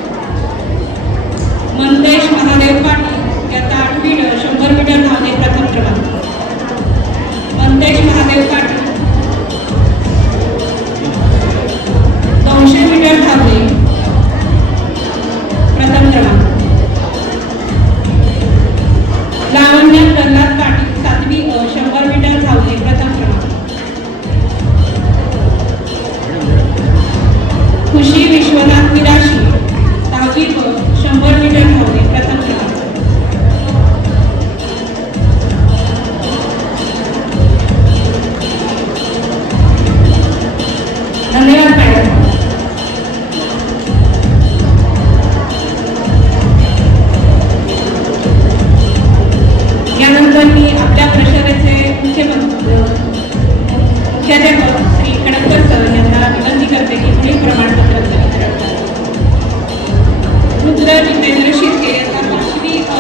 मंतेश महादेव पाटील इयत्ता 8वी ड 100 मीटर धावणे प्रथम क्रमांक. मंतेश महादेव पाटील 200 मीटर धावणे प्रथम क्रमांक. लावण्य प्रल्हाद पाटील 7वी अ 100 मीटर धावणे प्रथम क्रमांक. खुशी विश्वनाथ मिराशी 10वी ब 100 मीटर धावणे प्रथम क्रमांक. धन्यवाद मॅडम. यानंतर मी आपल्या प्रशालेचे मुख्याध्यापक श्री खडकर सर यांना विनंती करते की पुढील प्रमाणपत्र वितरण करावे. रुद्र जितेंद्र शिर्के यांना 5वी अ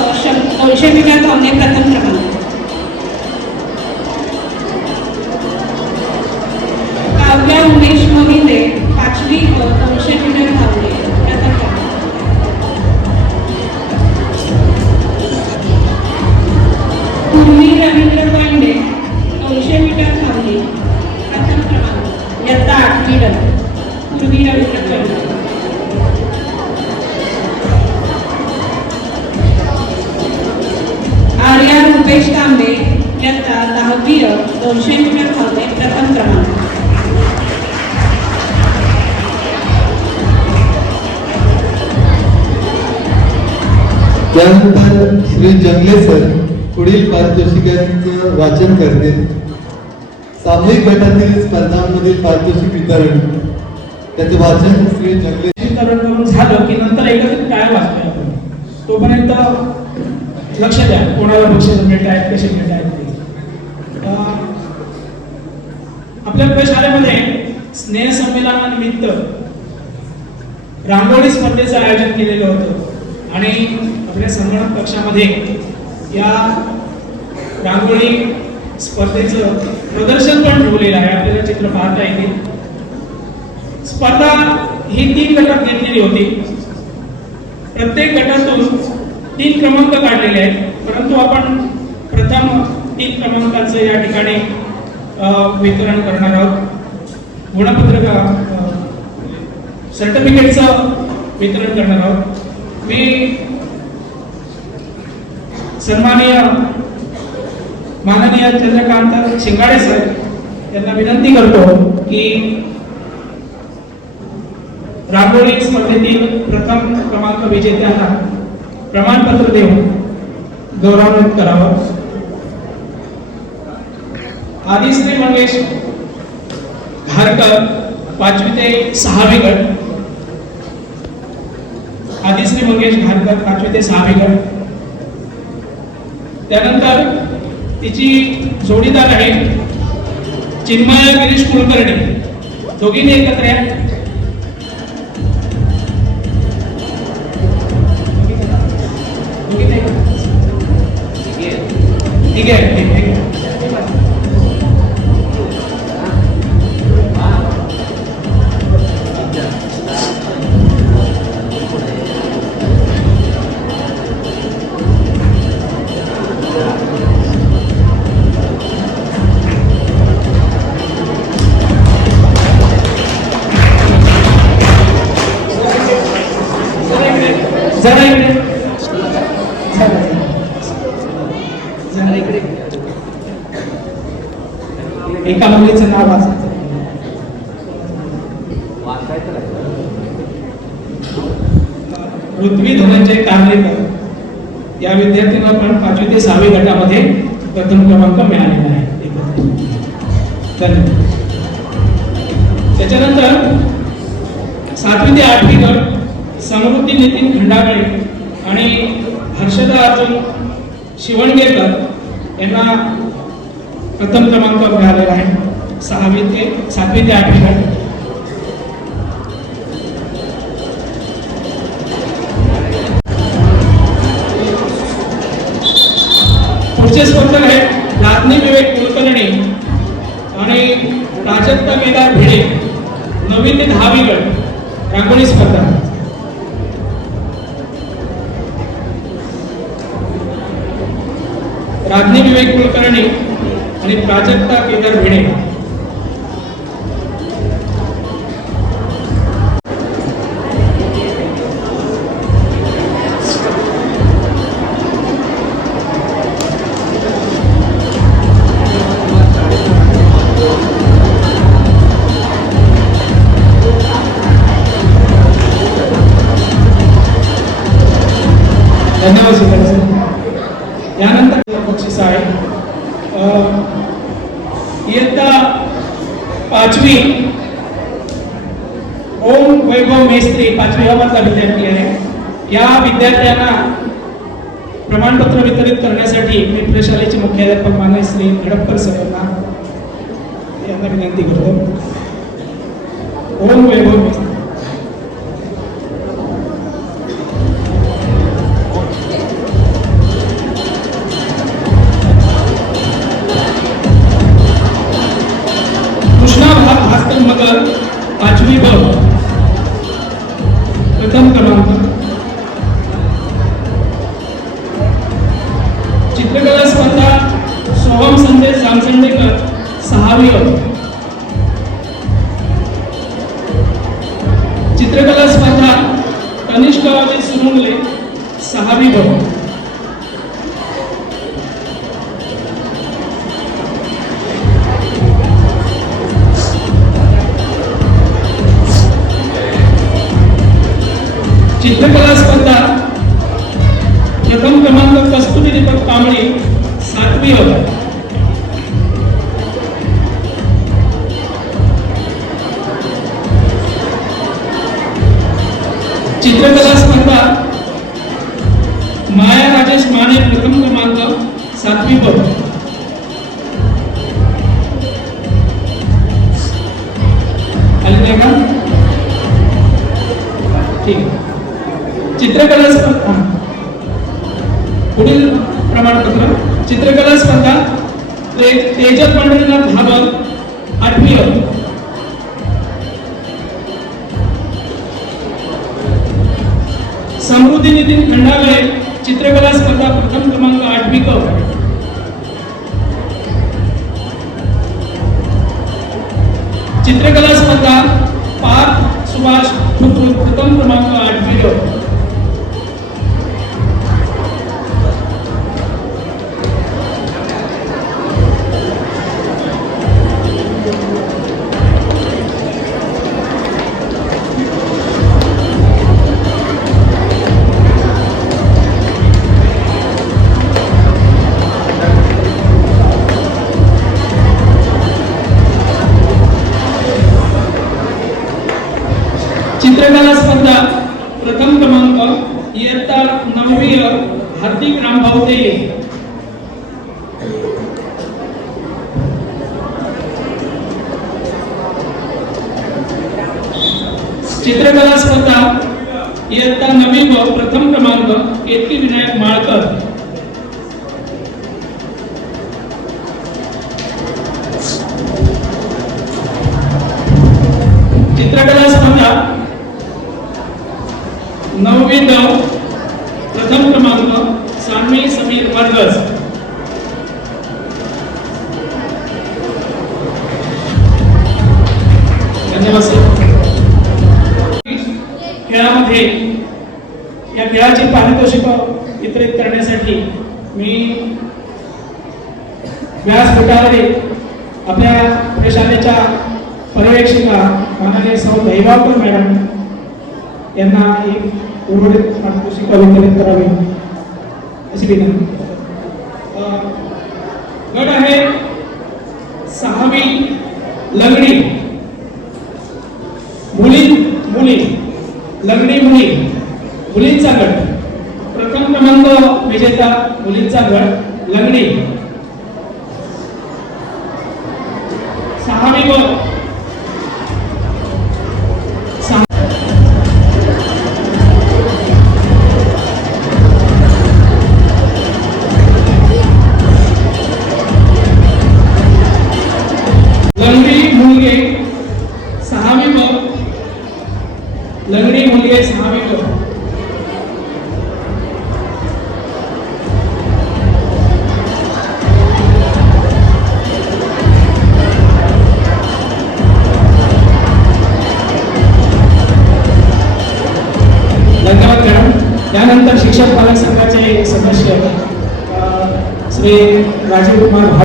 200 मीटर धावणे प्रथम क्रमांक. काव्या उमेश मोहिते 5वी अ 200 मीटर धावणे प्रथम क्रमांक. पूर्वी रवींद्र पांडे 200 मीटर धावणे प्रथम क्रमांक इयत्ता 8वी ड. पूर्वी रवींद्र पांडे. आर्या रुपेश तांबे इयत्ता 10वी अ 200 मीटर धावणे प्रथम क्रमांक. त्यानंतर श्री जंगले सर पुढील पारितोषिकांचं वाचन करते. सामूहिक गटातील स्पर्धांमधील पारितोषिक वितरण त्याचे वाचन श्री जंगले वितरण करून झालं की नंतर एकत्रित काय वाचतोय आपण तोपर्यंत लक्ष द्या कोणाला बक्षीस मिळत आहेत कसे मिळत आहेत ते. आपल्या प्रशालेमध्ये स्नेहसंमेलनानिमित्त रांगोळी स्पर्धेचं आयोजन केलेलं होतं आणि आपल्या संगणक कक्षामध्ये या रांगोळी स्पर्धेचं प्रदर्शन पण ठेवलेलं आहे. आपल्याला चित्र पाहता येतील. स्पर्धा ही 3 गटात घेतलेली होती. प्रत्येक गटातून 3 क्रमांक काढलेले आहेत. परंतु आपण प्रथम 3 क्रमांकांचं या ठिकाणी वितरण करणार आहोत. गुणपत्रक सर्टिफिकेटचं वितरण करणार आहोत. मी सन्माननीय माननीय चंद्रकांत शिंगाडे सर यांना विनंती करतो की रांगोळी स्पर्धेतील प्रथम क्रमांक विजेत्यांना प्रमाणपत्र देऊन गौरवान्वित करावं. आदिश्री मंगेश घारकर 5वी ते 6वी गट. आदिश्री मंगेश घारकर 5वी ते 6वी गट. त्यानंतर तिची जोडीदार आहे चिन्मय गिरीश कुलकर्णी. दोघींनी एकत्र या. ठीक आहे. जरा इकडे एका मुलीचं नाव वाचायचं. पृथ्वी धनंजय कारलेकर या विद्यार्थ्यांना पण 5वी ते 6वी गटामध्ये प्रथम क्रमांक मिळालेला आहे. धन्यवाद. त्याच्यानंतर 7वी ते 8वी गट समृद्धी नितीन खंडागळे आणि हर्षदा अर्जुन शिवणगेकर यांना प्रथम क्रमांक मिळालेला आहे. 7वी ते 8वी गट. पुढचे स्पर्धक आहेत लादनी विवेक कुलकर्णी आणि प्राजक्ता केदार भिडे. 9वी ते 10वी गट रांगोळी स्पर्धा. लादनी विवेक कुलकर्णी आणि प्राजक्ता केदार भिडे. धन्यवाद सुंदर सर. यानंतर बक्षीस आहे इयत्ता 5वी ओम वैभव मेस्त्री 5वी मधला विद्यार्थी आहे. या विद्यार्थ्यांना प्रमाणपत्र वितरित करण्यासाठी मी प्रशालेचे मुख्याध्यापक माननीय श्री हडपकर सरांना यांना विनंती करतो. ओम वैभव मेस्त्री. मगर 5वी ब प्रथम क्रमांक. चित्रकला स्पर्धा सोहम संदेश जामसंडेकर 6वी अ. चित्रकला स्पर्धा तनिष्क अजित सुरुंगले 6वी ब. चित्रकला स्पर्धा प्रथम क्रमांक कस्तुरी दीपक कांबळे 7वी अ. चित्रकला स्पर्धा माया राजेश माने प्रथम क्रमांक 7वी ब. आले का? ठीक आहे. चित्रकला स्पर्धा पुढील प्रमाणपत्र. चित्रकला स्पर्धा तेजल पंढरीनाथ धाबल 8वी अ. समृद्धी नितीन खंडागळे चित्रकला स्पर्धा प्रथम क्रमांक 8वी क. चित्रकला स्पर्धा पार्थ सुभाष प्रथम क्रमांक 8वी क. चित्रकला स्पर्धा प्रथम क्रमांक इयत्ता 9वी अ हार्दिक रामभाऊ ते. चित्रकला स्पर्धा इयत्ता 9वी ब प्रथम क्रमांक केतकी विनायक माळकर. चित्रकला स्पर्धा 9वी द प्रथम क्रमांक सानवी समीर वर्गस. धन्यवाद सर. खेळामध्ये या खेळाची पारितोषिक वितरित करण्यासाठी मी व्यासपीठावरील आपल्या प्रशालेच्या पर्यवेक्षिका माननीय सौ दैवाकर मॅडम यांना एक उर्वरित पारितोषिक वितरित करावी अशी विनंती. गट आहे 6वी लंगडी मुली लंगडी मुली मुलींचा गट, प्रथम क्रमांक विजेता मुलींचा गट लंगडी. 6वी व लंगडी मुलगे 6वी व लंगडी मुलगे 6वी व धन्यवाद मॅडम. यानंतर शिक्षक पालक संघाचे सदस्य श्री राजीव कुमार भाऊ.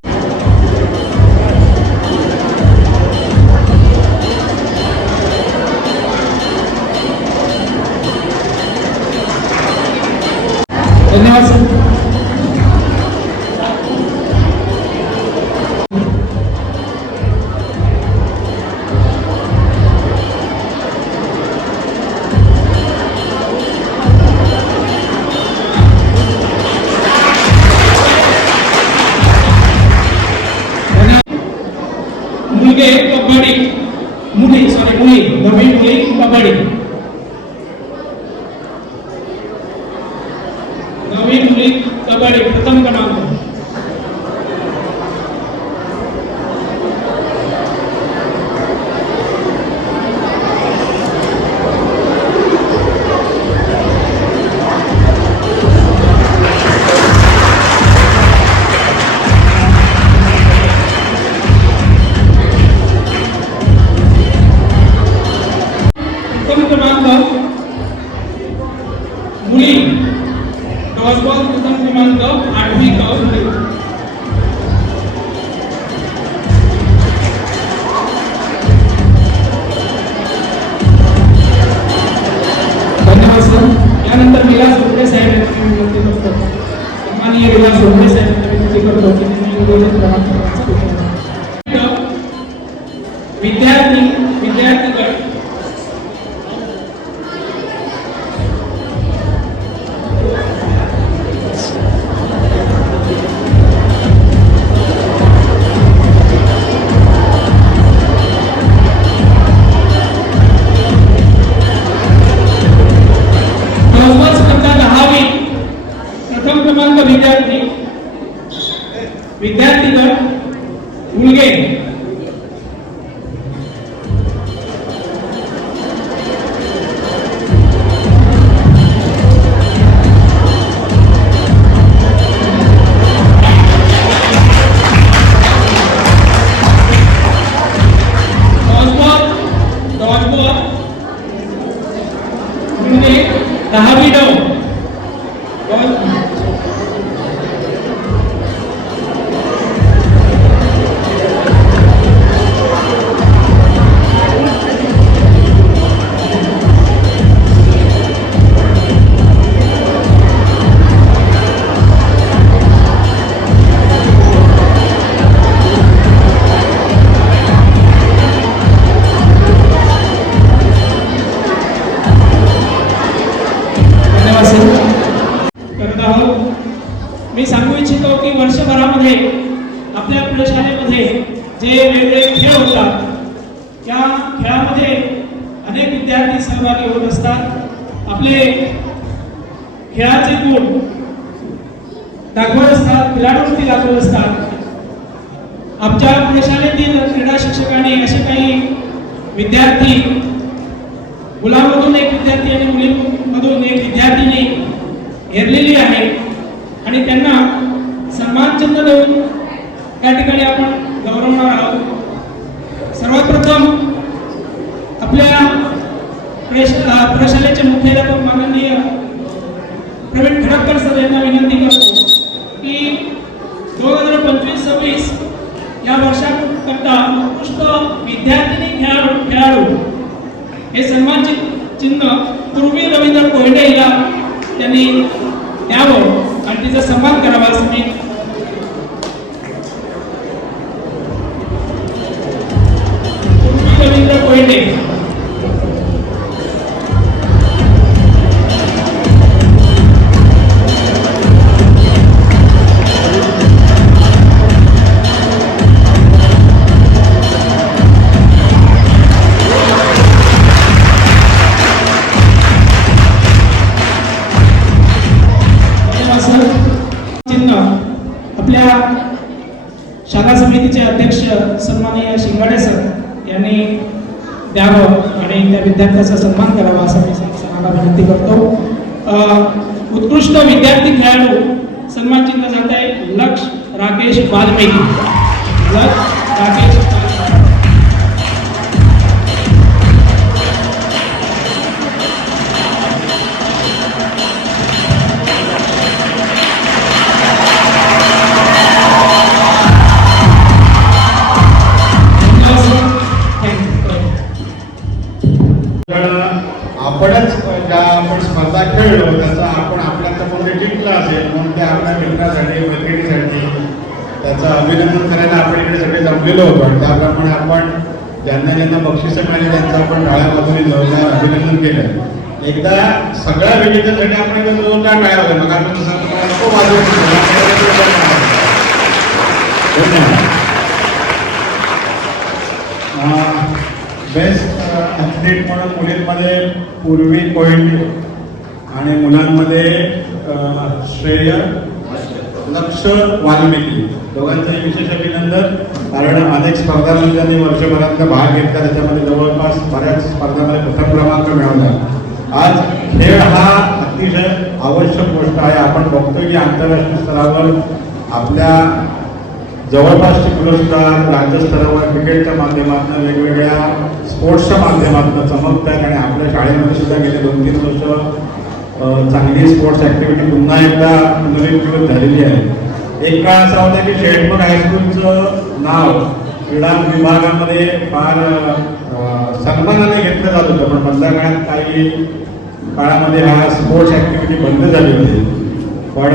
धन्यवाद सर. मुलगे कबड्डी मुली नवी मुली कबड्डी. नवी मुली कबड्डी प्रथम क्रमांक. प्रथम क्रमांक मुली टॉसबॉल प्रथम क्रमांक 8वी क मुली. धन्यवाद सर. यानंतर विलास जोडे साहेब यांची विनंती करतो. माननीय विलास जोडे साहेब यांची विनंती करतो की त्यांनी नियोजन क्रमांकाचा विद्यार्थी गट प्रथम क्रमांक विद्यार्थी गट मुलगे. डॉजबॉल मुलगे 10वी ड. मी सांगू इच्छितो की वर्षभरामध्ये आपल्या प्रशालेमध्ये जे वेगवेगळे खेळ होतात त्या खेळामध्ये अनेक विद्यार्थी सहभागी होत असतात. आपले खेळाचे गुण दाखवत असतात, क्रीडावृत्ती दाखवत असतात. आमच्या प्रशालेतील क्रीडा शिक्षकांनी असे काही विद्यार्थी, मुलांमधून एक विद्यार्थी आणि मुलींमधून एक विद्यार्थिनी हेरलेली आहे आणि त्यांना सन्मान चिन्ह देऊन त्या ठिकाणी आपण गौरवणार आहोत. सर्वप्रथम आपल्या प्रशालेचे मुख्याध्यापक माननीय प्रवीण खडकर सर यांना विनंती करतो की 2025-26 या वर्षाकरता उत्कृष्ट विद्यार्थिनी खेळाडू हे सन्मान चिन्ह पूर्वी रवींद्र कोयडे हिला त्यांनी द्यावं आणि तिचा सन्मान करावा असं मी रवींद्र कोयडे शाखा समितीचे अध्यक्ष सन्माननीय शिंगाडे सर यांनी द्यावं आणि त्या विद्यार्थ्याचा सन्मान करावा असं मी सरांना विनंती करतो. उत्कृष्ट विद्यार्थी खेळाडू सन्मान चिन्ह जात आहे लक्ष राकेश वाल्मिकी. लक्ष राकेश आपणच ज्या आपण स्पर्धा खेळलो त्याचा आपण आपल्यामध्ये जिंकला असेल म्हणून ते आपल्या मित्रासाठी मैत्रिणीसाठी त्याचं अभिनंदन करायला आपण इकडे सगळे जमलेलो होतो आणि त्याप्रमाणे आपण ज्यांना ज्यांना बक्षिसं मिळाली त्यांचं आपण टाळ्या वाजवून जोरदार अभिनंदन केलं. एकदा सगळ्या विजेत्यांसाठी आपण एकदा जोरदार टाळ्या वाजवल्या. मग आपण नको बेस्ट ॲथलीट म्हणून मुलींमध्ये पूर्वी कोयंडी आणि मुलांमध्ये श्रेय लक्ष वाल्मिकी दोघांचंही विशेष अभिनंदन. कारण अनेक स्पर्धांमध्ये त्यांनी वर्षभरातला भाग घेतला. त्याच्यामध्ये जवळपास बऱ्याच स्पर्धांमध्ये प्रथम क्रमांक मिळवला. आज खेळ हा अतिशय आवश्यक गोष्ट आहे. आपण बघतोय की आंतरराष्ट्रीय स्तरावर आपल्या जवळपासचे पुरस्कार राज्यस्तरावर क्रिकेटच्या माध्यमातून वेगवेगळ्या स्पोर्ट्सच्या माध्यमातून चमकत आहेत आणि आपल्या शाळेमध्ये सुद्धा गेले 2-3 वर्ष चांगली स्पोर्ट्स ॲक्टिव्हिटी पुन्हा एकदा पुनरुज्जीवित झालेली आहे. एक काळ असा होता की शेटमग हायस्कूलचं नाव क्रीडा विभागामध्ये फार सन्मानाने घेतलं जात होतं, पण मधल्या काळात काही काळामध्ये हा स्पोर्ट्स ॲक्टिव्हिटी बंद झाली होती. पण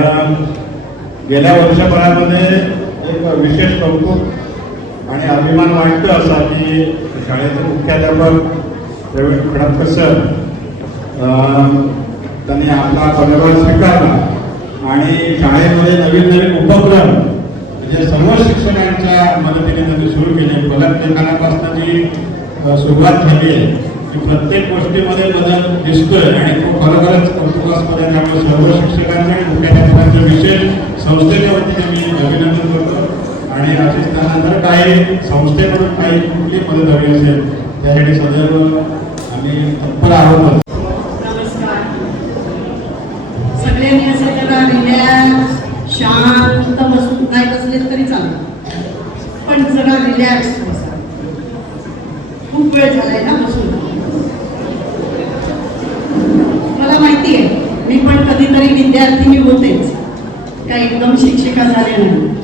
गेल्या वर्षभरामध्ये एक विशेष कौतुक आणि अभिमान वाटतं असा की शाळेचे मुख्याध्यापक प्रवीण खडपकर सर त्यांनी आपला पदभार स्वीकारला आणि शाळेमध्ये नवीन नवीन उपक्रम म्हणजे सर्व शिक्षकांच्या मदतीने त्यांनी सुरू केले. फलकलेखनापासून जी सुरुवात झाली आहे की प्रत्येक गोष्टीमध्ये बदल दिसतोय आणि तो खरोखरच कौतुकास्पद आहे. त्यामुळे सर्व शिक्षकांचे आणि मुख्याध्यापकांचं विशेष संस्थेच्या वतीने मी अभिनंदन करतो. आणि अशीच त्यानंतर काही संस्थेकडून काही कुठली मदत हवी असेल त्यासाठी सदैव आम्ही तत्पर आहोत. नमस्कार. सगळ्यांनी असं जरा रिलॅक्स शांत बसून नाही बसले तरी चालेल, पण जरा रिलॅक्स बसा. खूप वेळ झालाय ना बसून. मला माहिती आहे मी पण कधीतरी विद्यार्थिनी होतेच, काय एकदम शिक्षिका झाल्या नाही.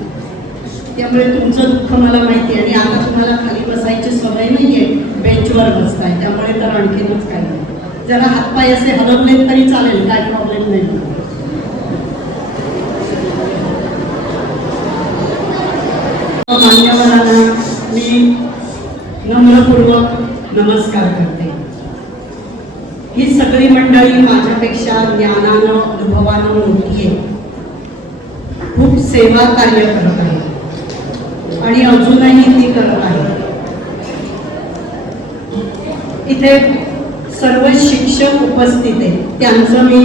त्यामुळे तुमचं दुःख मला माहिती आहे. आणि आता तुम्हाला खाली बसायची सवय नाहीये, बेंचवर बसताय, त्यामुळे तर आणखीनच काय. जरा हातपाय असे हलवले तरी चालेल, काय प्रॉब्लेम नाही. मान्यवरांना मी नम्रपूर्वक नमस्कार करते. ही सगळी मंडळी माझ्यापेक्षा ज्ञानानं अनुभवानं मोठी आहे. खूप सेवा कार्य करत आहे आणि अजूनही ती करत आहे. इथे सर्व शिक्षक उपस्थित आहेत, त्यांचं मी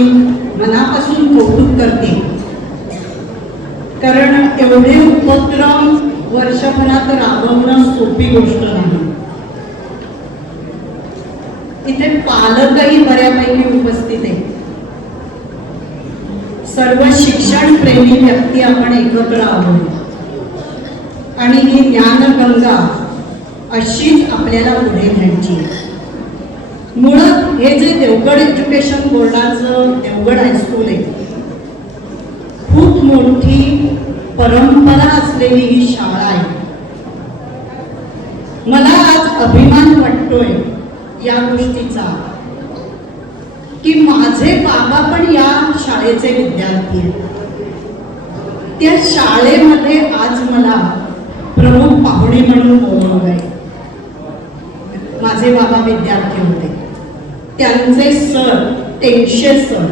मनापासून कौतुक करते. कारण एवढे उपक्रम वर्षभरात राबवणं सोपी गोष्ट नाही. इथे पालकही बऱ्यापैकी उपस्थित आहेत. सर्व शिक्षण प्रेमी व्यक्ती आपण एकत्र आहोत आणि ही ज्ञानगंगा अशीच आपल्याला पुढे न्यायची. मुळात हे जे देवगड एज्युकेशन बोर्डाचं देवगड हायस्कूल आहे, खूप मोठी परंपरा असलेली ही शाळा आहे. मला आज अभिमान वाटतोय या गोष्टीचा की माझे बाबा पण या शाळेचे विद्यार्थी आहेत. त्या शाळेमध्ये आज मला प्रमुख पाहुणे म्हणून बोलवलंय. माझे बाबा विद्यार्थी होते. त्यांचे सर टेंगशे सर,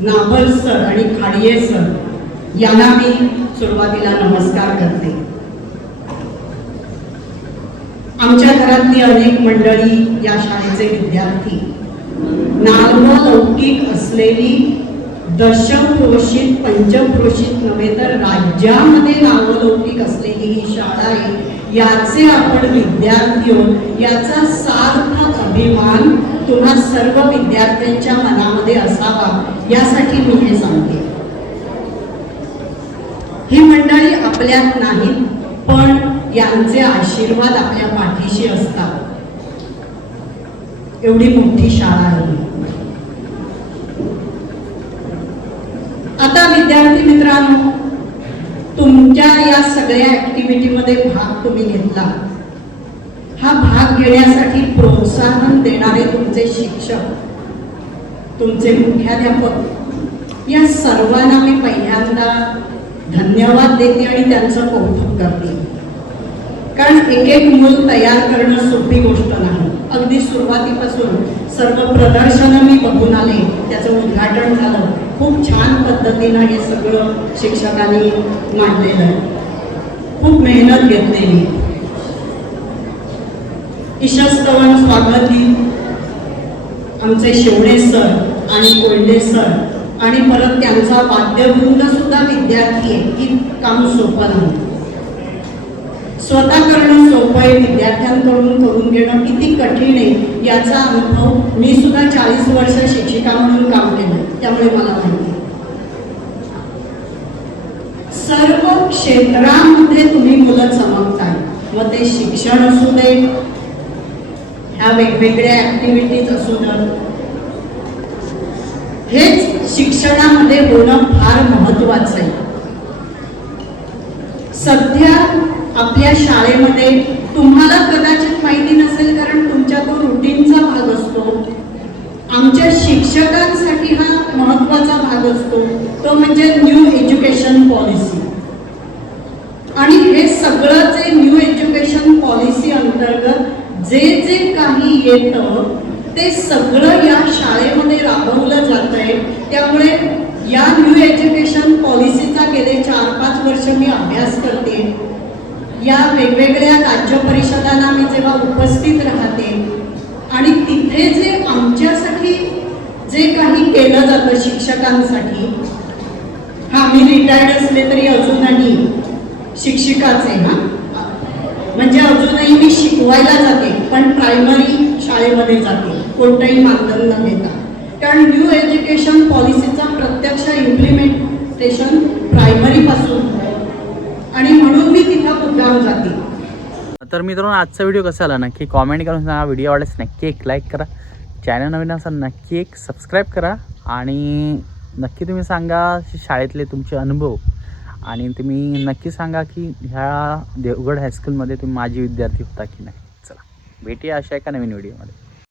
नाभल सर आणि खाडिये सर यांना मी सुरुवातीला नमस्कार करते. आमच्या घरातली अनेक मंडळी या शाळेचे विद्यार्थी, नावलौकिक असलेली दशप्रोषित पंचप्रोषित नव्हे तर राज्यामध्ये नावलौकिक असलेली ही शाळा आहे, याचे आपण विद्यार्थी आहोत, याचा सार्थ अभिमान तुम्हा सर्व विद्यार्थ्यांच्या मनामध्ये असावा, यासाठी मी हे सांगते. ही मंडळी आपल्यात नाहीत, पण यांचे आशीर्वाद आपल्या पाठीशी असतात. एवढी मोठी शाळा आहे. आता विद्यार्थी मित्रांनो, तुमच्या या सगळ्या ऍक्टिव्हिटीमध्ये भाग तुम्ही घेतला. हा भाग घेण्यासाठी प्रोत्साहन देणारे तुमचे शिक्षक, तुमचे मुख्याध्यापक, या सर्वांना मी पहिल्यांदा धन्यवाद देते आणि त्यांचं कौतुक करते. कारण एक एक मूल तयार करणं सोपी गोष्ट नाही. अगदी सुरुवातीपासून सर्व प्रदर्शनं मी बघून आले, त्याचं उद्घाटन झालं. खूप छान पद्धतीनं हे सगळं शिक्षकांनी मांडलेलं आहे. खूप मेहनत घेतलेली. ईशस्तवन स्वागतगीत आमचे शेवणे सर आणि कोल्हे सर आणि परत त्यांचा वाद्यवृंद सुद्धा विद्यार्थी आहे, की काम सोपं नाही. स्वतः करणं सोपं आहे, विद्यार्थ्यांकडून करून घेणं किती कठीण आहे याचा अनुभव मी सुद्धा 40 वर्ष शिक्षिका म्हणून काम केलं, त्यामुळे मला माहिती. सर्व क्षेत्रामध्ये तुम्ही मुलं चमकताय, मग ते शिक्षण असू दे, ह्या वेगवेगळ्या ऍक्टिव्हिटीज असू देत. हेच शिक्षणामध्ये होणं फार महत्वाचं आहे. सध्या आपल्या शाळेमध्ये तुम्हाला कदाचित माहिती नसेल, कारण तुमच्या तो रुटीनचा भाग असतो. आमच्या शिक्षकांसाठी हा महत्वाचा भाग असतो, तो म्हणजे न्यू एज्युकेशन पॉलिसी. आणि हे सगळं जे न्यू एज्युकेशन पॉलिसी अंतर्गत जे जे काही येतं ते सगळं या शाळेमध्ये राबवलं जात आहे. त्यामुळे या न्यू एज्युकेशन पॉलिसीचा गेले 4-5 वर्ष मी अभ्यास करते. या वेगवेगळ्या राज्य परिषदांना मी जेव्हा उपस्थित राहते आणि तिथे जे आमच्यासाठी जे काही केलं जातं शिक्षकांसाठी, हा मी रिटायर्ड असले तरी अजूनही शिक्षिकाचे ना, म्हणजे अजूनही मी शिकवायला जाते, पण प्रायमरी शाळेमध्ये जाते, कोणतंही मानधन न घेता. कारण न्यू एज्युकेशन पॉलिसीचा प्रत्यक्ष इम्प्लिमेंटेशन प्रायमरी पासून आणि म्हणून मी तिथं मुद्दाम जाते. तर मित्रांनो, आजचा व्हिडिओ कसा आला नक्की कॉमेंट करून सांगा. व्हिडिओ आवडल्यास नक्की एक लाईक करा, चॅनल नवीन असाल नक्की एक सबस्क्राईब करा आणि नक्की तुम्ही सांगा शाळेतले तुमचे अनुभव आणि तुम्ही नक्की सांगा की ह्या देवगड हायस्कूलमध्ये तुम्ही माझी विद्यार्थी होता की नाही. चला भेटूया अशा एका नवीन व्हिडिओमध्ये.